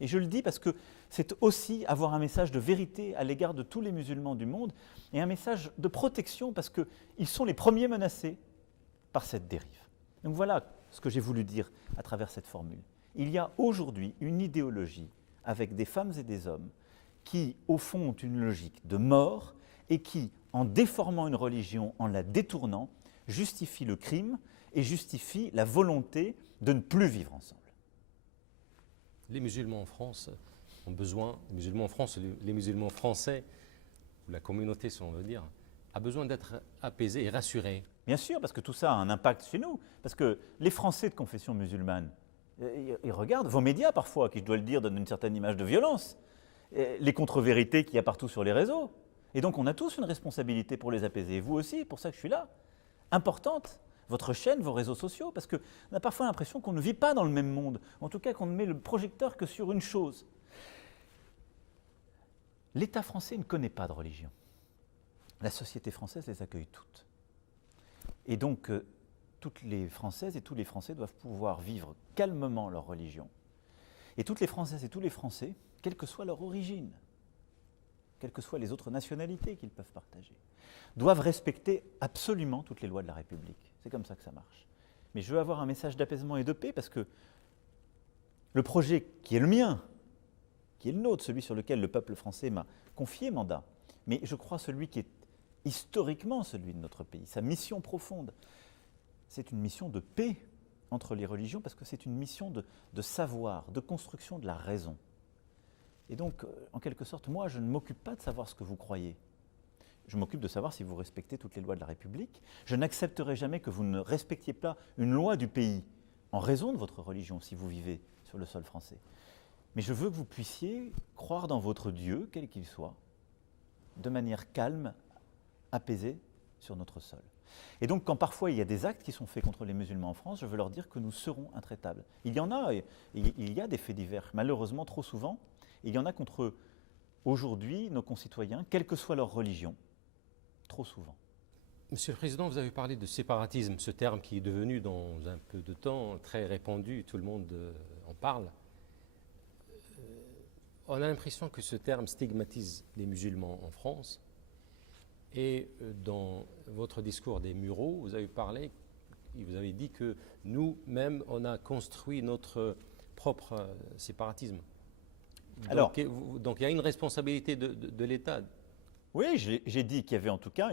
Et je le dis parce que c'est aussi avoir un message de vérité à l'égard de tous les musulmans du monde et un message de protection parce qu'ils sont les premiers menacés par cette dérive. Donc voilà ce que j'ai voulu dire à travers cette formule. Il y a aujourd'hui une idéologie avec des femmes et des hommes qui, au fond, ont une logique de mort et qui, en déformant une religion, en la détournant, justifient le crime et justifient la volonté de ne plus vivre ensemble. Les musulmans en France ont besoin, les musulmans en France, les musulmans français, ou la communauté, si on veut dire, a besoin d'être apaisés et rassurés. Bien sûr, parce que tout ça a un impact chez nous. Parce que les Français de confession musulmane, ils regardent vos médias parfois, qui, je dois le dire, donnent une certaine image de violence, les contre-vérités qu'il y a partout sur les réseaux. Et donc on a tous une responsabilité pour les apaiser. Et vous aussi, pour ça que je suis là. Importante, votre chaîne, vos réseaux sociaux, parce qu'on a parfois l'impression qu'on ne vit pas dans le même monde, en tout cas qu'on ne met le projecteur que sur une chose. L'État français ne connaît pas de religion. La société française les accueille toutes. Et donc, toutes les Françaises et tous les Français doivent pouvoir vivre calmement leur religion. Et toutes les Françaises et tous les Français, quelle que soit leur origine, quelles que soient les autres nationalités qu'ils peuvent partager, doivent respecter absolument toutes les lois de la République. C'est comme ça que ça marche. Mais je veux avoir un message d'apaisement et de paix parce que le projet qui est le mien, qui est le nôtre, celui sur lequel le peuple français m'a confié mandat, mais je crois celui qui est historiquement celui de notre pays, sa mission profonde, c'est une mission de paix entre les religions parce que c'est une mission de savoir, de construction de la raison. Et donc, en quelque sorte, moi, je ne m'occupe pas de savoir ce que vous croyez. Je m'occupe de savoir si vous respectez toutes les lois de la République. Je n'accepterai jamais que vous ne respectiez pas une loi du pays en raison de votre religion si vous vivez sur le sol français. Mais je veux que vous puissiez croire dans votre Dieu, quel qu'il soit, de manière calme, apaisée sur notre sol. Et donc, quand parfois il y a des actes qui sont faits contre les musulmans en France, je veux leur dire que nous serons intraitables. Il y en a, il y a des faits divers, malheureusement trop souvent. Il y en a contre, aujourd'hui, nos concitoyens, quelle que soit leur religion, trop souvent. Monsieur le Président, vous avez parlé de séparatisme, ce terme qui est devenu dans un peu de temps très répandu, tout le monde en parle. On a l'impression que ce terme stigmatise les musulmans en France. Et dans votre discours des Mureaux, vous avez parlé, vous avez dit que nous-mêmes, on a construit notre propre séparatisme. Donc il y a une responsabilité de l'État. Oui, j'ai dit qu'il y avait en tout cas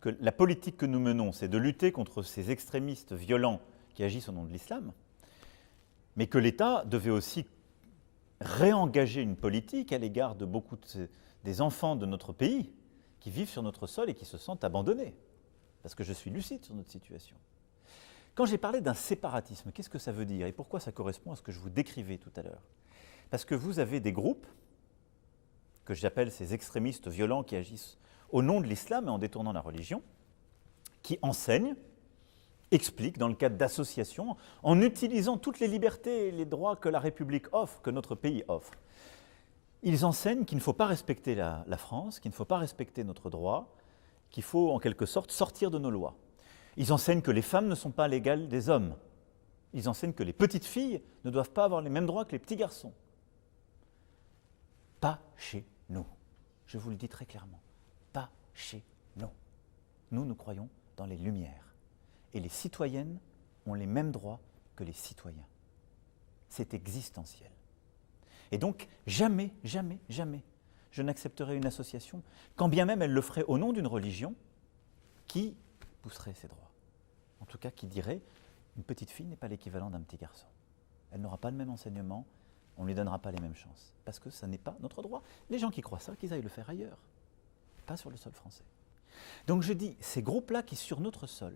que la politique que nous menons, c'est de lutter contre ces extrémistes violents qui agissent au nom de l'islam, mais que l'État devait aussi réengager une politique à l'égard de beaucoup des enfants de notre pays qui vivent sur notre sol et qui se sentent abandonnés, parce que je suis lucide sur notre situation. Quand j'ai parlé d'un séparatisme, qu'est-ce que ça veut dire et pourquoi ça correspond à ce que je vous décrivais tout à l'heure? Parce que vous avez des groupes, que j'appelle ces extrémistes violents qui agissent au nom de l'islam et en détournant la religion, qui enseignent expliquent, dans le cadre d'associations, en utilisant toutes les libertés et les droits que la République offre, que notre pays offre. Ils enseignent qu'il ne faut pas respecter la France, qu'il ne faut pas respecter notre droit, qu'il faut en quelque sorte sortir de nos lois. Ils enseignent que les femmes ne sont pas l'égale des hommes. Ils enseignent que les petites filles ne doivent pas avoir les mêmes droits que les petits garçons. Pas chez nous. Je vous le dis très clairement. Pas chez nous. Nous, nous croyons dans les Lumières. Et les citoyennes ont les mêmes droits que les citoyens. C'est existentiel. Et donc, jamais, jamais, jamais, je n'accepterai une association, quand bien même elle le ferait au nom d'une religion, qui pousserait ses droits. En tout cas, qui dirait, une petite fille n'est pas l'équivalent d'un petit garçon. Elle n'aura pas le même enseignement, on ne lui donnera pas les mêmes chances. Parce que ça n'est pas notre droit. Les gens qui croient ça, qu'ils aillent le faire ailleurs, pas sur le sol français. Donc je dis, ces groupes-là qui, sur notre sol,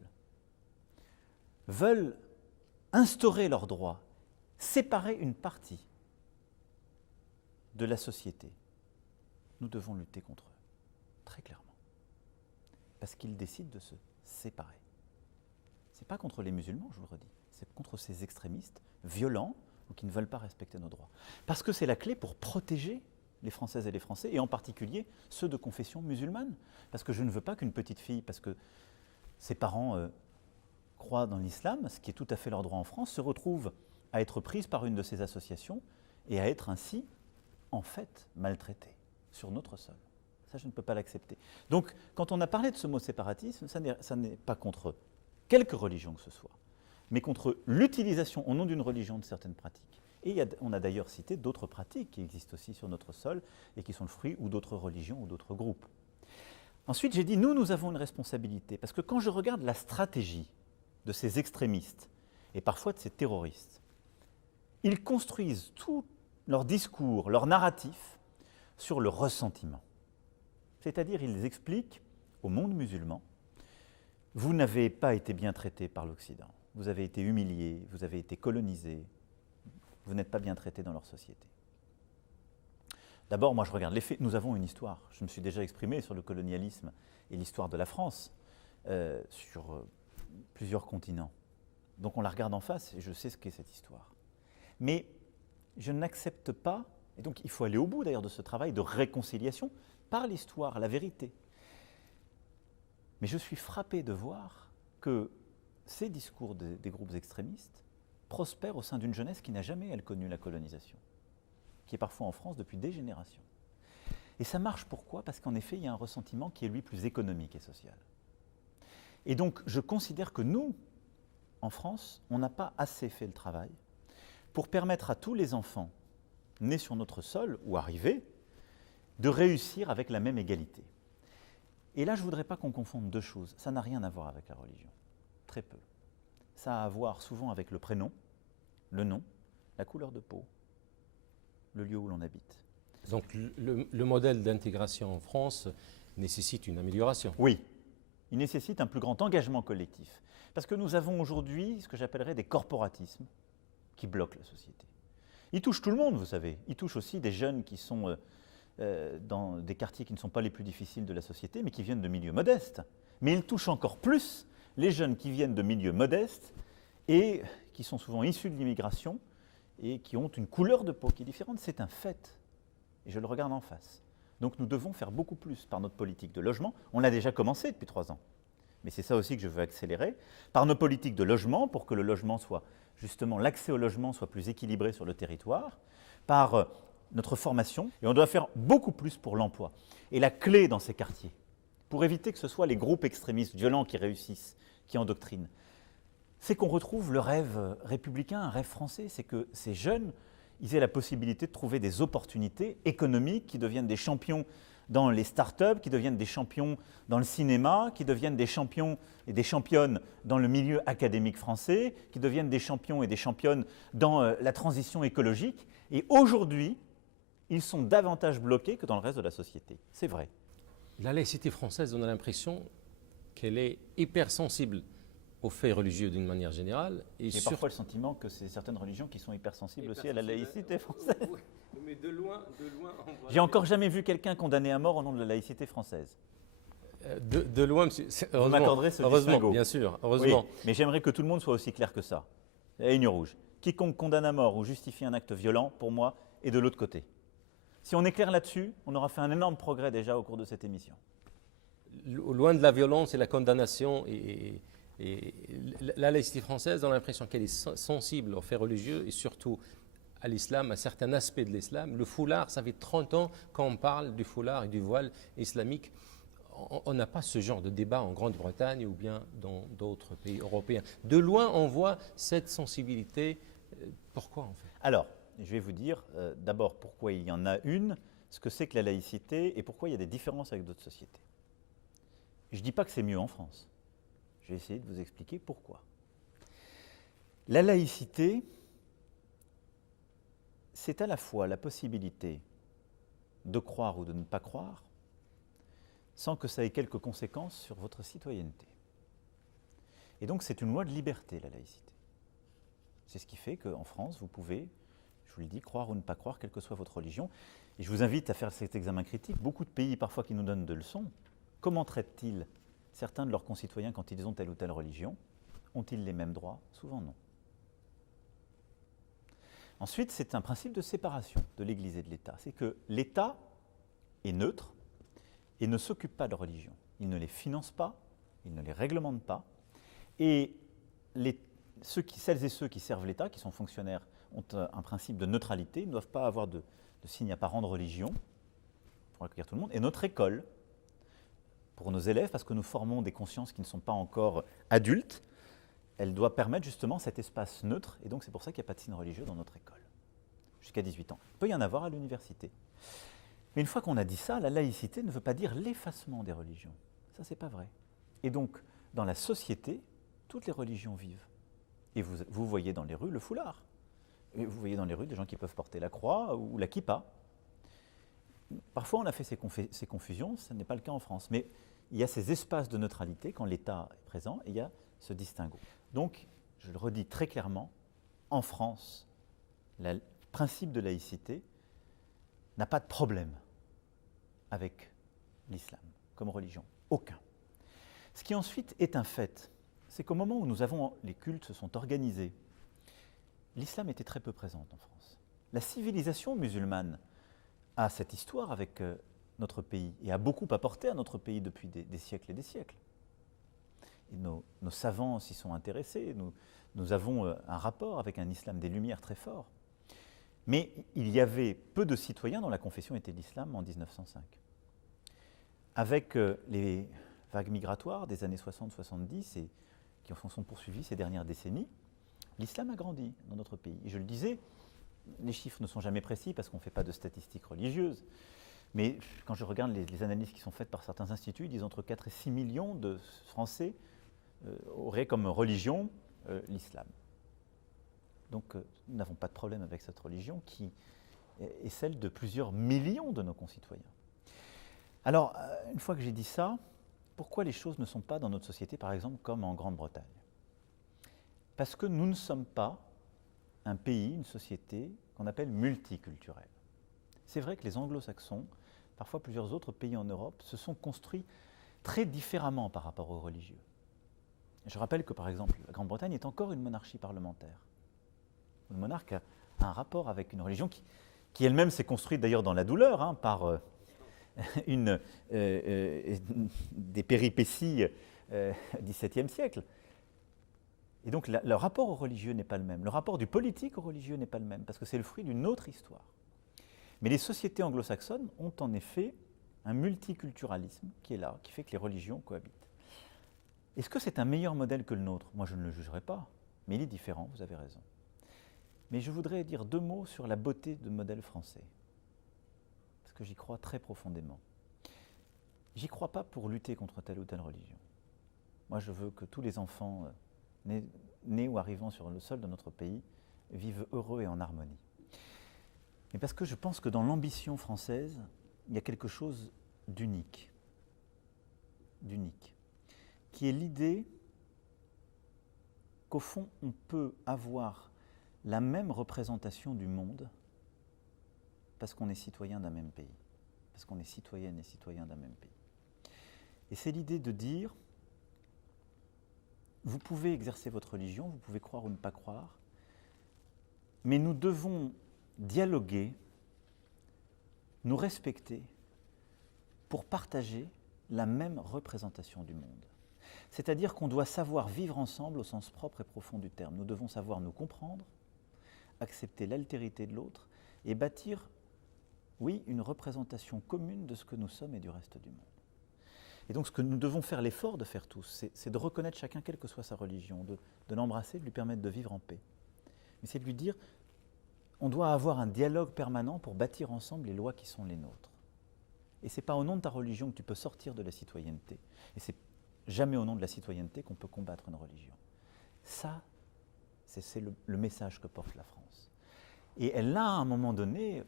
veulent instaurer leurs droits, séparer une partie de la société, nous devons lutter contre eux, très clairement. Parce qu'ils décident de se séparer. Ce n'est pas contre les musulmans, je vous le redis, c'est contre ces extrémistes violents ou qui ne veulent pas respecter nos droits. Parce que c'est la clé pour protéger les Françaises et les Français, et en particulier ceux de confession musulmane. Parce que je ne veux pas qu'une petite fille, parce que ses parents croient dans l'islam, ce qui est tout à fait leur droit en France, se retrouve à être prise par une de ces associations et à être ainsi, en fait, maltraitée sur notre sol. Ça, je ne peux pas l'accepter. Donc, quand on a parlé de ce mot séparatisme, ça n'est pas contre quelque religion que ce soit, mais contre l'utilisation au nom d'une religion de certaines pratiques. Et on a d'ailleurs cité d'autres pratiques qui existent aussi sur notre sol et qui sont le fruit ou d'autres religions ou d'autres groupes. Ensuite, j'ai dit, nous avons une responsabilité, parce que quand je regarde la stratégie de ces extrémistes et parfois de ces terroristes, ils construisent tout leur discours, leur narratif sur le ressentiment. C'est-à-dire, ils expliquent au monde musulman, vous n'avez pas été bien traité par l'Occident, vous avez été humilié, vous avez été colonisé, vous n'êtes pas bien traité dans leur société. D'abord, moi je regarde les faits, nous avons une histoire. Je me suis déjà exprimé sur le colonialisme et l'histoire de la France sur plusieurs continents. Donc on la regarde en face et je sais ce qu'est cette histoire. Mais je n'accepte pas, et donc il faut aller au bout d'ailleurs de ce travail de réconciliation par l'histoire, la vérité. Mais je suis frappé de voir que ces discours des groupes extrémistes prospèrent au sein d'une jeunesse qui n'a jamais, elle, connu la colonisation, qui est parfois en France depuis des générations. Et ça marche pourquoi ? Parce qu'en effet, il y a un ressentiment qui est, lui, plus économique et social. Et donc, je considère que nous, en France, on n'a pas assez fait le travail pour permettre à tous les enfants nés sur notre sol ou arrivés de réussir avec la même égalité. Et là, je ne voudrais pas qu'on confonde deux choses. Ça n'a rien à voir avec la religion, très peu. Ça a à voir souvent avec le prénom, le nom, la couleur de peau, le lieu où l'on habite. Donc le modèle d'intégration en France nécessite une amélioration. Oui, il nécessite un plus grand engagement collectif. Parce que nous avons aujourd'hui ce que j'appellerais des corporatismes qui bloquent la société. Ils touchent tout le monde, vous savez. Ils touchent aussi des jeunes qui sont dans des quartiers qui ne sont pas les plus difficiles de la société, mais qui viennent de milieux modestes. Mais ils touchent encore plus les jeunes qui viennent de milieux modestes et qui sont souvent issus de l'immigration et qui ont une couleur de peau qui est différente. C'est un fait. Et je le regarde en face. Donc nous devons faire beaucoup plus par notre politique de logement. On l'a déjà commencé depuis 3 ans. Mais c'est ça aussi que je veux accélérer. Par nos politiques de logement, pour que le logement soit, justement, l'accès au logement soit plus équilibré sur le territoire. Par notre formation. Et on doit faire beaucoup plus pour l'emploi. Et la clé dans ces quartiers, pour éviter que ce soit les groupes extrémistes violents qui réussissent, qui endoctrinent, c'est qu'on retrouve le rêve républicain, un rêve français. C'est que ces jeunes, ils aient la possibilité de trouver des opportunités économiques, qui deviennent des champions dans les start-up, qui deviennent des champions dans le cinéma, qui deviennent des champions et des championnes dans le milieu académique français, qui deviennent des champions et des championnes dans la transition écologique. Et aujourd'hui, ils sont davantage bloqués que dans le reste de la société. C'est vrai. La laïcité française, on a l'impression qu'elle est hypersensible aux faits religieux d'une manière générale. Et j'ai parfois le sentiment que c'est certaines religions qui sont hypersensibles aussi à la laïcité française. Oui, mais de loin, J'ai encore jamais vu quelqu'un condamné à mort au nom de la laïcité française. De loin, monsieur, Vous m'accorderez ce distinguo. bien sûr, heureusement. Oui, mais j'aimerais que tout le monde soit aussi clair que ça. La ligne rouge. Quiconque condamne à mort ou justifie un acte violent, pour moi, est de l'autre côté. Si on est clair là-dessus, on aura fait un énorme progrès déjà au cours de cette émission. Loin de la violence et la condamnation, et la laïcité française, on a l'impression qu'elle est sensible aux faits religieux et surtout à l'islam, à certains aspects de l'islam. Le foulard, ça fait 30 ans qu'on parle du foulard et du voile islamique. On n'a pas ce genre de débat en Grande-Bretagne ou bien dans d'autres pays européens. De loin, on voit cette sensibilité. Pourquoi en fait? Alors, je vais vous dire d'abord pourquoi il y en a une, ce que c'est que la laïcité et pourquoi il y a des différences avec d'autres sociétés. Je ne dis pas que c'est mieux en France. Je vais essayer de vous expliquer pourquoi. La laïcité, c'est à la fois la possibilité de croire ou de ne pas croire, sans que ça ait quelques conséquences sur votre citoyenneté. Et donc c'est une loi de liberté, la laïcité. C'est ce qui fait qu'en France, vous pouvez, je vous le dis, croire ou ne pas croire, quelle que soit votre religion. Et je vous invite à faire cet examen critique. Beaucoup de pays, parfois, qui nous donnent des leçons, comment traitent-ils certains de leurs concitoyens quand ils ont telle ou telle religion? Ont-ils les mêmes droits? Souvent non. Ensuite, c'est un principe de séparation de l'Église et de l'État. C'est que l'État est neutre et ne s'occupe pas de religion. Il ne les finance pas, il ne les réglemente pas. Et celles et ceux qui servent l'État, qui sont fonctionnaires, ont un principe de neutralité. Ils ne doivent pas avoir de signe apparent de religion pour accueillir tout le monde. Et notre école, pour nos élèves, parce que nous formons des consciences qui ne sont pas encore adultes, elle doit permettre justement cet espace neutre, et donc c'est pour ça qu'il n'y a pas de signe religieux dans notre école, jusqu'à 18 ans. Il peut y en avoir à l'université. Mais une fois qu'on a dit ça, la laïcité ne veut pas dire l'effacement des religions. Ça, c'est pas vrai. Et donc, dans la société, toutes les religions vivent. Et vous voyez dans les rues le foulard. Et vous voyez dans les rues des gens qui peuvent porter la croix ou la kippa. Parfois, on a fait ces confusions, ce n'est pas le cas en France. Mais il y a ces espaces de neutralité quand l'État est présent, et il y a ce distinguo. Donc, je le redis très clairement, en France, le principe de laïcité n'a pas de problème avec l'islam comme religion. Aucun. Ce qui ensuite est un fait, c'est qu'au moment où les cultes se sont organisés, l'islam était très peu présente en France. La civilisation musulmane a cette histoire avec notre pays et a beaucoup apporté à notre pays depuis des siècles et des siècles. Et nos savants s'y sont intéressés, nous avons un rapport avec un islam des Lumières très fort. Mais il y avait peu de citoyens dont la confession était l'islam en 1905. Avec les vagues migratoires des années 60-70 et qui en sont poursuivies ces dernières décennies, l'islam a grandi dans notre pays. Et je le disais, les chiffres ne sont jamais précis parce qu'on ne fait pas de statistiques religieuses. Mais quand je regarde les analyses qui sont faites par certains instituts, ils disent entre 4 et 6 millions de Français auraient comme religion l'islam. Donc nous n'avons pas de problème avec cette religion qui est celle de plusieurs millions de nos concitoyens. Alors, une fois que j'ai dit ça, pourquoi les choses ne sont pas dans notre société, par exemple, comme en Grande-Bretagne? Parce que nous ne sommes pas un pays, une société qu'on appelle multiculturelle. C'est vrai que les anglo-saxons, parfois plusieurs autres pays en Europe, se sont construits très différemment par rapport aux religieux. Je rappelle que, par exemple, la Grande-Bretagne est encore une monarchie parlementaire. Le monarque a un rapport avec une religion qui elle-même s'est construite d'ailleurs dans la douleur, par des péripéties du XVIIe siècle. Et donc le rapport au religieux n'est pas le même. Le rapport du politique au religieux n'est pas le même, parce que c'est le fruit d'une autre histoire. Mais les sociétés anglo-saxonnes ont en effet un multiculturalisme qui est là, qui fait que les religions cohabitent. Est-ce que c'est un meilleur modèle que le nôtre? Moi, je ne le jugerai pas, mais il est différent, vous avez raison. Mais je voudrais dire 2 mots sur la beauté du modèle français, parce que j'y crois très profondément. J'y crois pas pour lutter contre telle ou telle religion. Moi, je veux que tous les enfants nés ou arrivant sur le sol de notre pays vivent heureux et en harmonie. Mais parce que je pense que dans l'ambition française, il y a quelque chose d'unique, qui est l'idée qu'au fond, on peut avoir la même représentation du monde parce qu'on est citoyen d'un même pays, parce qu'on est citoyenne et citoyen d'un même pays. Et c'est l'idée de dire, vous pouvez exercer votre religion, vous pouvez croire ou ne pas croire, mais nous devons dialoguer, nous respecter, pour partager la même représentation du monde. C'est-à-dire qu'on doit savoir vivre ensemble au sens propre et profond du terme. Nous devons savoir nous comprendre, accepter l'altérité de l'autre et bâtir, oui, une représentation commune de ce que nous sommes et du reste du monde. Et donc ce que nous devons faire l'effort de faire tous, c'est de reconnaître chacun, quelle que soit sa religion, de l'embrasser, de lui permettre de vivre en paix. Mais c'est de lui dire, on doit avoir un dialogue permanent pour bâtir ensemble les lois qui sont les nôtres. Et ce n'est pas au nom de ta religion que tu peux sortir de la citoyenneté. Et c'est jamais au nom de la citoyenneté qu'on peut combattre une religion. Ça, c'est le message que porte la France. Et elle l'a, à un moment donné,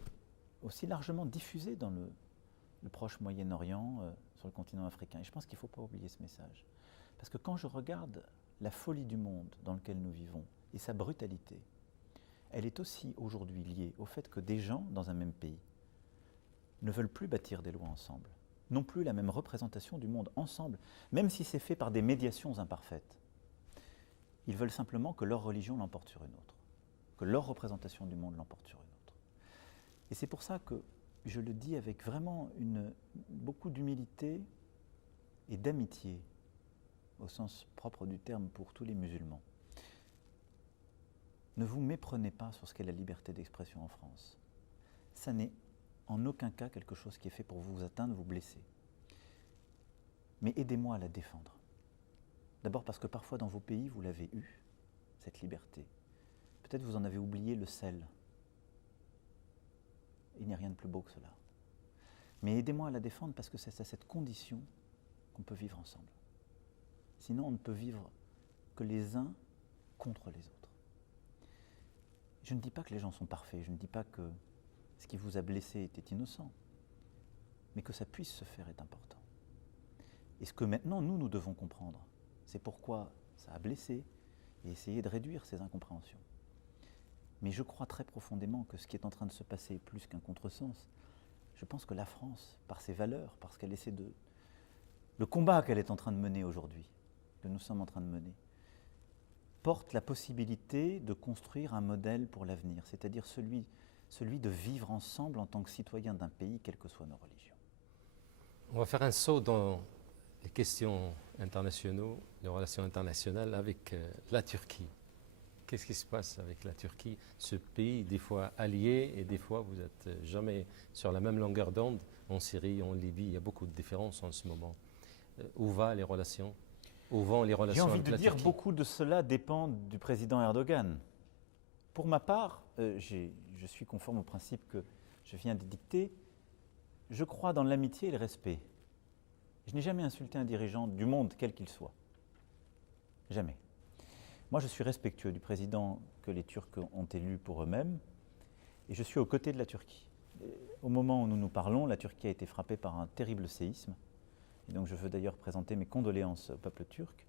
aussi largement diffusé dans le proche Moyen-Orient, sur le continent africain. Et je pense qu'il ne faut pas oublier ce message. Parce que quand je regarde la folie du monde dans lequel nous vivons et sa brutalité, elle est aussi aujourd'hui liée au fait que des gens dans un même pays ne veulent plus bâtir des lois ensemble, non plus la même représentation du monde ensemble, même si c'est fait par des médiations imparfaites. Ils veulent simplement que leur religion l'emporte sur une autre, que leur représentation du monde l'emporte sur une autre. Et c'est pour ça que je le dis avec vraiment beaucoup d'humilité et d'amitié, au sens propre du terme pour tous les musulmans. Ne vous méprenez pas sur ce qu'est la liberté d'expression en France. Ça n'est en aucun cas quelque chose qui est fait pour vous atteindre, vous blesser. Mais aidez-moi à la défendre. D'abord parce que parfois dans vos pays, vous l'avez eue, cette liberté. Peut-être vous en avez oublié le sel. Il n'y a rien de plus beau que cela. Mais aidez-moi à la défendre parce que c'est à cette condition qu'on peut vivre ensemble. Sinon, on ne peut vivre que les uns contre les autres. Je ne dis pas que les gens sont parfaits, je ne dis pas que ce qui vous a blessé était innocent, mais que ça puisse se faire est important. Et ce que maintenant, nous devons comprendre, c'est pourquoi ça a blessé et essayer de réduire ces incompréhensions. Mais je crois très profondément que ce qui est en train de se passer est plus qu'un contresens. Je pense que la France, par ses valeurs, parce qu'elle essaie de... Le combat qu'elle est en train de mener aujourd'hui, que nous sommes en train de mener, porte la possibilité de construire un modèle pour l'avenir, c'est-à-dire celui de vivre ensemble en tant que citoyens d'un pays, quelles que soient nos religions. On va faire un saut dans les questions internationales, les relations internationales avec la Turquie. Qu'est-ce qui se passe avec la Turquie, ce pays des fois allié et des fois vous n'êtes jamais sur la même longueur d'onde en Syrie, en Libye, il y a beaucoup de différences en ce moment. Où vont les relations avec la Turquie? J'ai envie de dire beaucoup de cela dépend du président Erdogan. Pour ma part, je suis conforme au principe que je viens d'édicter. Je crois dans l'amitié et le respect. Je n'ai jamais insulté un dirigeant du monde, quel qu'il soit. Jamais. Moi, je suis respectueux du président que les Turcs ont élu pour eux-mêmes et je suis aux côtés de la Turquie. Au moment où nous nous parlons, la Turquie a été frappée par un terrible séisme. Et donc je veux d'ailleurs présenter mes condoléances au peuple turc.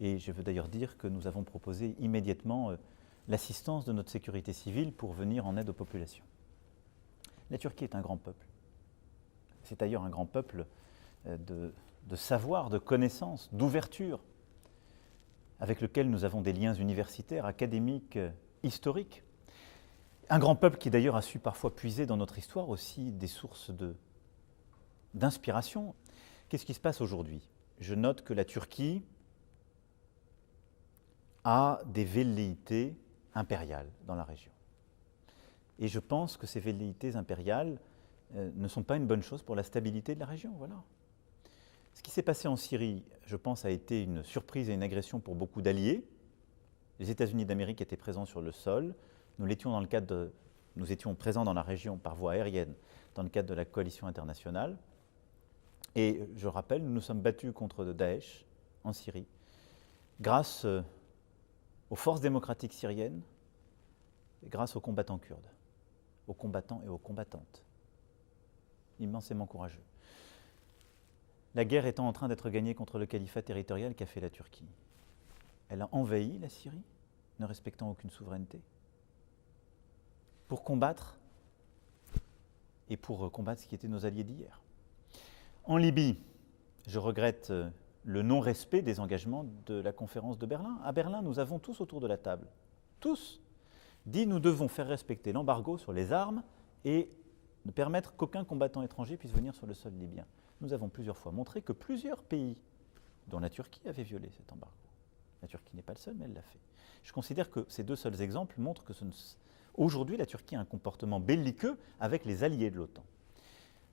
Et je veux d'ailleurs dire que nous avons proposé immédiatement l'assistance de notre sécurité civile pour venir en aide aux populations. La Turquie est un grand peuple. C'est d'ailleurs un grand peuple de savoir, de connaissance, d'ouverture, avec lequel nous avons des liens universitaires, académiques, historiques. Un grand peuple qui d'ailleurs a su parfois puiser dans notre histoire aussi des sources d'inspiration. Qu'est-ce qui se passe aujourd'hui? Je note que la Turquie a des velléités impériales dans la région. Et je pense que ces velléités impériales ne sont pas une bonne chose pour la stabilité de la région. Voilà. Ce qui s'est passé en Syrie, je pense, a été une surprise et une agression pour beaucoup d'alliés. Les États-Unis d'Amérique étaient présents sur le sol. Nous étions présents dans la région par voie aérienne dans le cadre de la coalition internationale. Et je rappelle, nous nous sommes battus contre Daesh en Syrie grâce aux forces démocratiques syriennes et grâce aux combattants kurdes, aux combattants et aux combattantes. Immensément courageux. La guerre étant en train d'être gagnée contre le califat territorial qu'a fait la Turquie. Elle a envahi la Syrie, ne respectant aucune souveraineté, pour combattre et pour combattre ce qui étaient nos alliés d'hier. En Libye, Je regrette le non-respect des engagements de la conférence de Berlin. À Berlin, nous avons tous autour de la table, tous, dit nous devons faire respecter l'embargo sur les armes et ne permettre qu'aucun combattant étranger puisse venir sur le sol libyen. Nous avons plusieurs fois montré que plusieurs pays, dont la Turquie, avaient violé cet embargo. La Turquie n'est pas le seul, mais elle l'a fait. Je considère que ces deux seuls exemples montrent que aujourd'hui, la Turquie a un comportement belliqueux avec les alliés de l'OTAN.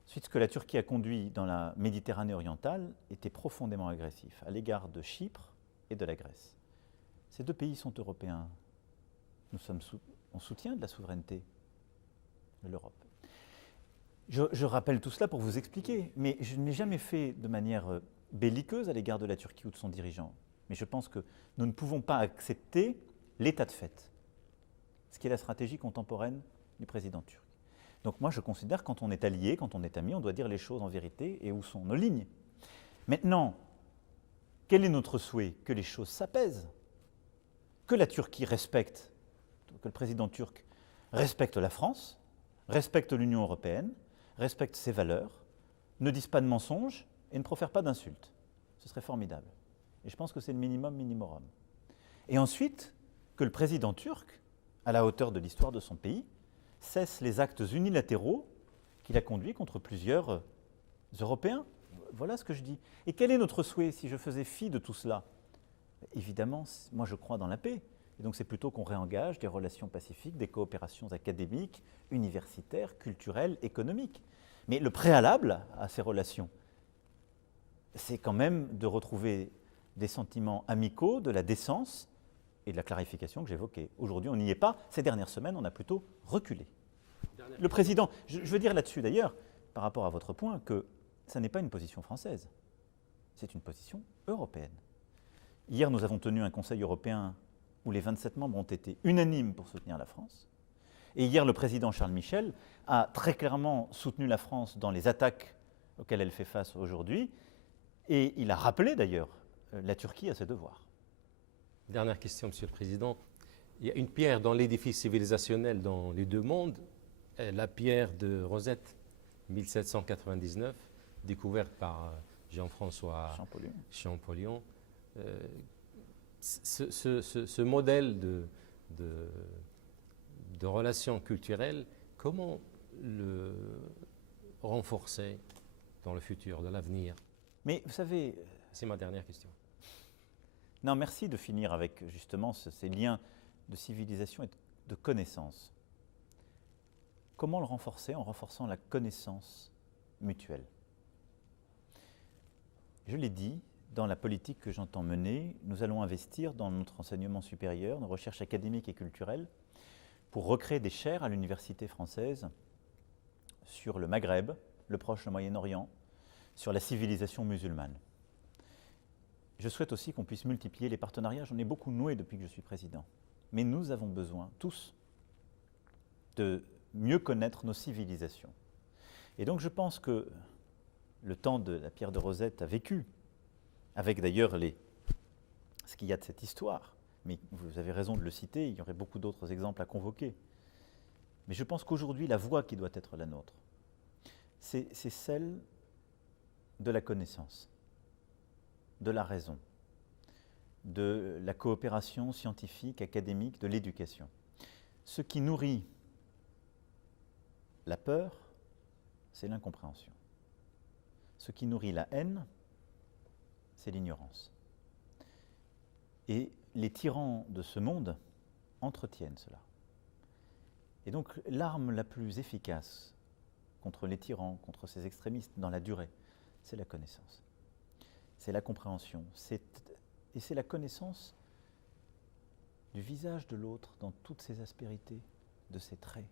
Ensuite, ce que la Turquie a conduit dans la Méditerranée orientale était profondément agressif à l'égard de Chypre et de la Grèce. Ces deux pays sont européens. Nous sommes en soutien de la souveraineté de l'Europe. Je rappelle tout cela pour vous expliquer, mais je ne l'ai jamais fait de manière belliqueuse à l'égard de la Turquie ou de son dirigeant. Mais je pense que nous ne pouvons pas accepter l'état de fait, ce qui est la stratégie contemporaine du président turc. Donc moi je considère que quand on est allié, quand on est ami, on doit dire les choses en vérité et où sont nos lignes. Maintenant, quel est notre souhait? Que les choses s'apaisent, que la Turquie respecte, que le président turc respecte la France, respecte l'Union européenne, respecte ses valeurs, ne dise pas de mensonges et ne profère pas d'insultes. Ce serait formidable. Et je pense que c'est le minimum minimorum. Et ensuite, que le président turc, à la hauteur de l'histoire de son pays, cesse les actes unilatéraux qu'il a conduits contre plusieurs Européens. Voilà ce que je dis. Et quel est notre souhait si je faisais fi de tout cela? Évidemment, moi je crois dans la paix. Et donc c'est plutôt qu'on réengage des relations pacifiques, des coopérations académiques, universitaires, culturelles, économiques. Mais le préalable à ces relations, c'est quand même de retrouver des sentiments amicaux, de la décence et de la clarification que j'évoquais. Aujourd'hui, on n'y est pas. Ces dernières semaines, on a plutôt reculé. Le président, je veux dire là-dessus d'ailleurs, par rapport à votre point, que ça n'est pas une position française, c'est une position européenne. Hier, nous avons tenu un Conseil européen où les 27 membres ont été unanimes pour soutenir la France. Et hier, le président Charles Michel a très clairement soutenu la France dans les attaques auxquelles elle fait face aujourd'hui. Et il a rappelé d'ailleurs la Turquie à ses devoirs. Dernière question, Monsieur le Président. Il y a une pierre dans l'édifice civilisationnel dans les deux mondes, la pierre de Rosette, 1799, découverte par Jean-François Champollion. Ce modèle de relations culturelles, comment le renforcer dans le futur, de l'avenir? Mais vous savez... C'est ma dernière question. Non, merci de finir avec justement ces liens de civilisation et de connaissance. Comment le renforcer? En renforçant la connaissance mutuelle. Je l'ai dit, dans la politique que j'entends mener, nous allons investir dans notre enseignement supérieur, nos recherches académiques et culturelles, pour recréer des chaires à l'université française sur le Maghreb, le Proche, le Moyen-Orient, sur la civilisation musulmane. Je souhaite aussi qu'on puisse multiplier les partenariats. J'en ai beaucoup noué depuis que je suis président. Mais nous avons besoin, tous, de mieux connaître nos civilisations. Et donc je pense que le temps de la pierre de Rosette a vécu, avec d'ailleurs ce qu'il y a de cette histoire. Mais vous avez raison de le citer, il y aurait beaucoup d'autres exemples à convoquer. Mais je pense qu'aujourd'hui, la voie qui doit être la nôtre, c'est celle de la connaissance, de la raison, de la coopération scientifique, académique, de l'éducation. Ce qui nourrit la peur, c'est l'incompréhension. Ce qui nourrit la haine, c'est l'ignorance. Et les tyrans de ce monde entretiennent cela. Et donc l'arme la plus efficace contre les tyrans, contre ces extrémistes dans la durée, c'est la connaissance. C'est la compréhension. Et c'est la connaissance du visage de l'autre dans toutes ses aspérités, de ses traits.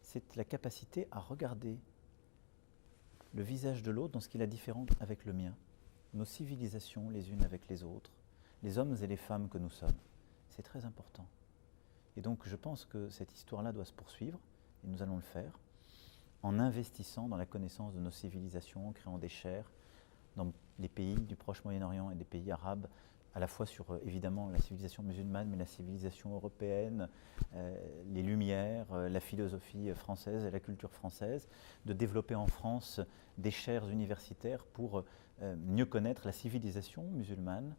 C'est la capacité à regarder le visage de l'autre dans ce qu'il a différent avec le mien. Nos civilisations les unes avec les autres, les hommes et les femmes que nous sommes. C'est très important. Et donc je pense que cette histoire-là doit se poursuivre, et nous allons le faire, en investissant dans la connaissance de nos civilisations, en créant des chaires dans les pays du Proche Moyen-Orient et des pays arabes, à la fois sur évidemment la civilisation musulmane, mais la civilisation européenne, les Lumières, la philosophie française et la culture française, de développer en France des chaires universitaires pour mieux connaître la civilisation musulmane,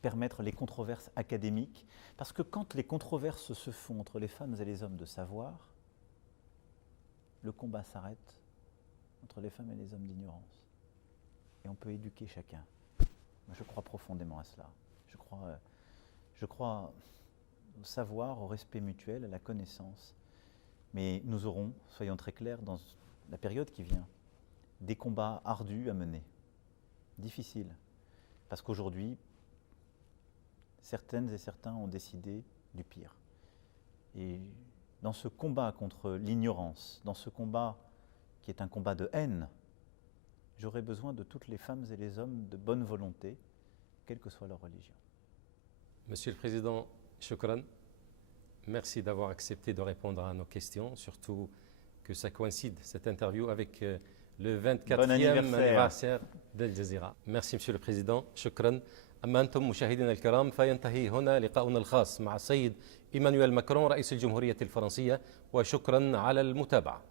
permettre les controverses académiques, parce que quand les controverses se font entre les femmes et les hommes de savoir, le combat s'arrête entre les femmes et les hommes d'ignorance. Et on peut éduquer chacun. Moi, je crois profondément à cela. Je crois au savoir, au respect mutuel, à la connaissance. Mais nous aurons, soyons très clairs, dans la période qui vient, des combats ardus à mener, difficiles. Parce qu'aujourd'hui, certaines et certains ont décidé du pire. Et dans ce combat contre l'ignorance, dans ce combat qui est un combat de haine, j'aurai besoin de toutes les femmes et les hommes de bonne volonté, quelle que soit leur religion. Monsieur le Président, shukran. Merci d'avoir accepté de répondre à nos questions, surtout que ça coïncide, cette interview, avec le 24e anniversaire d'Al Jazeera. Merci Monsieur le Président, shukran. أما أنتم مشاهدينا الكرام فينتهي هنا لقاؤنا الخاص مع السيد إيمانويل ماكرون رئيس الجمهورية الفرنسية وشكرا على المتابعة.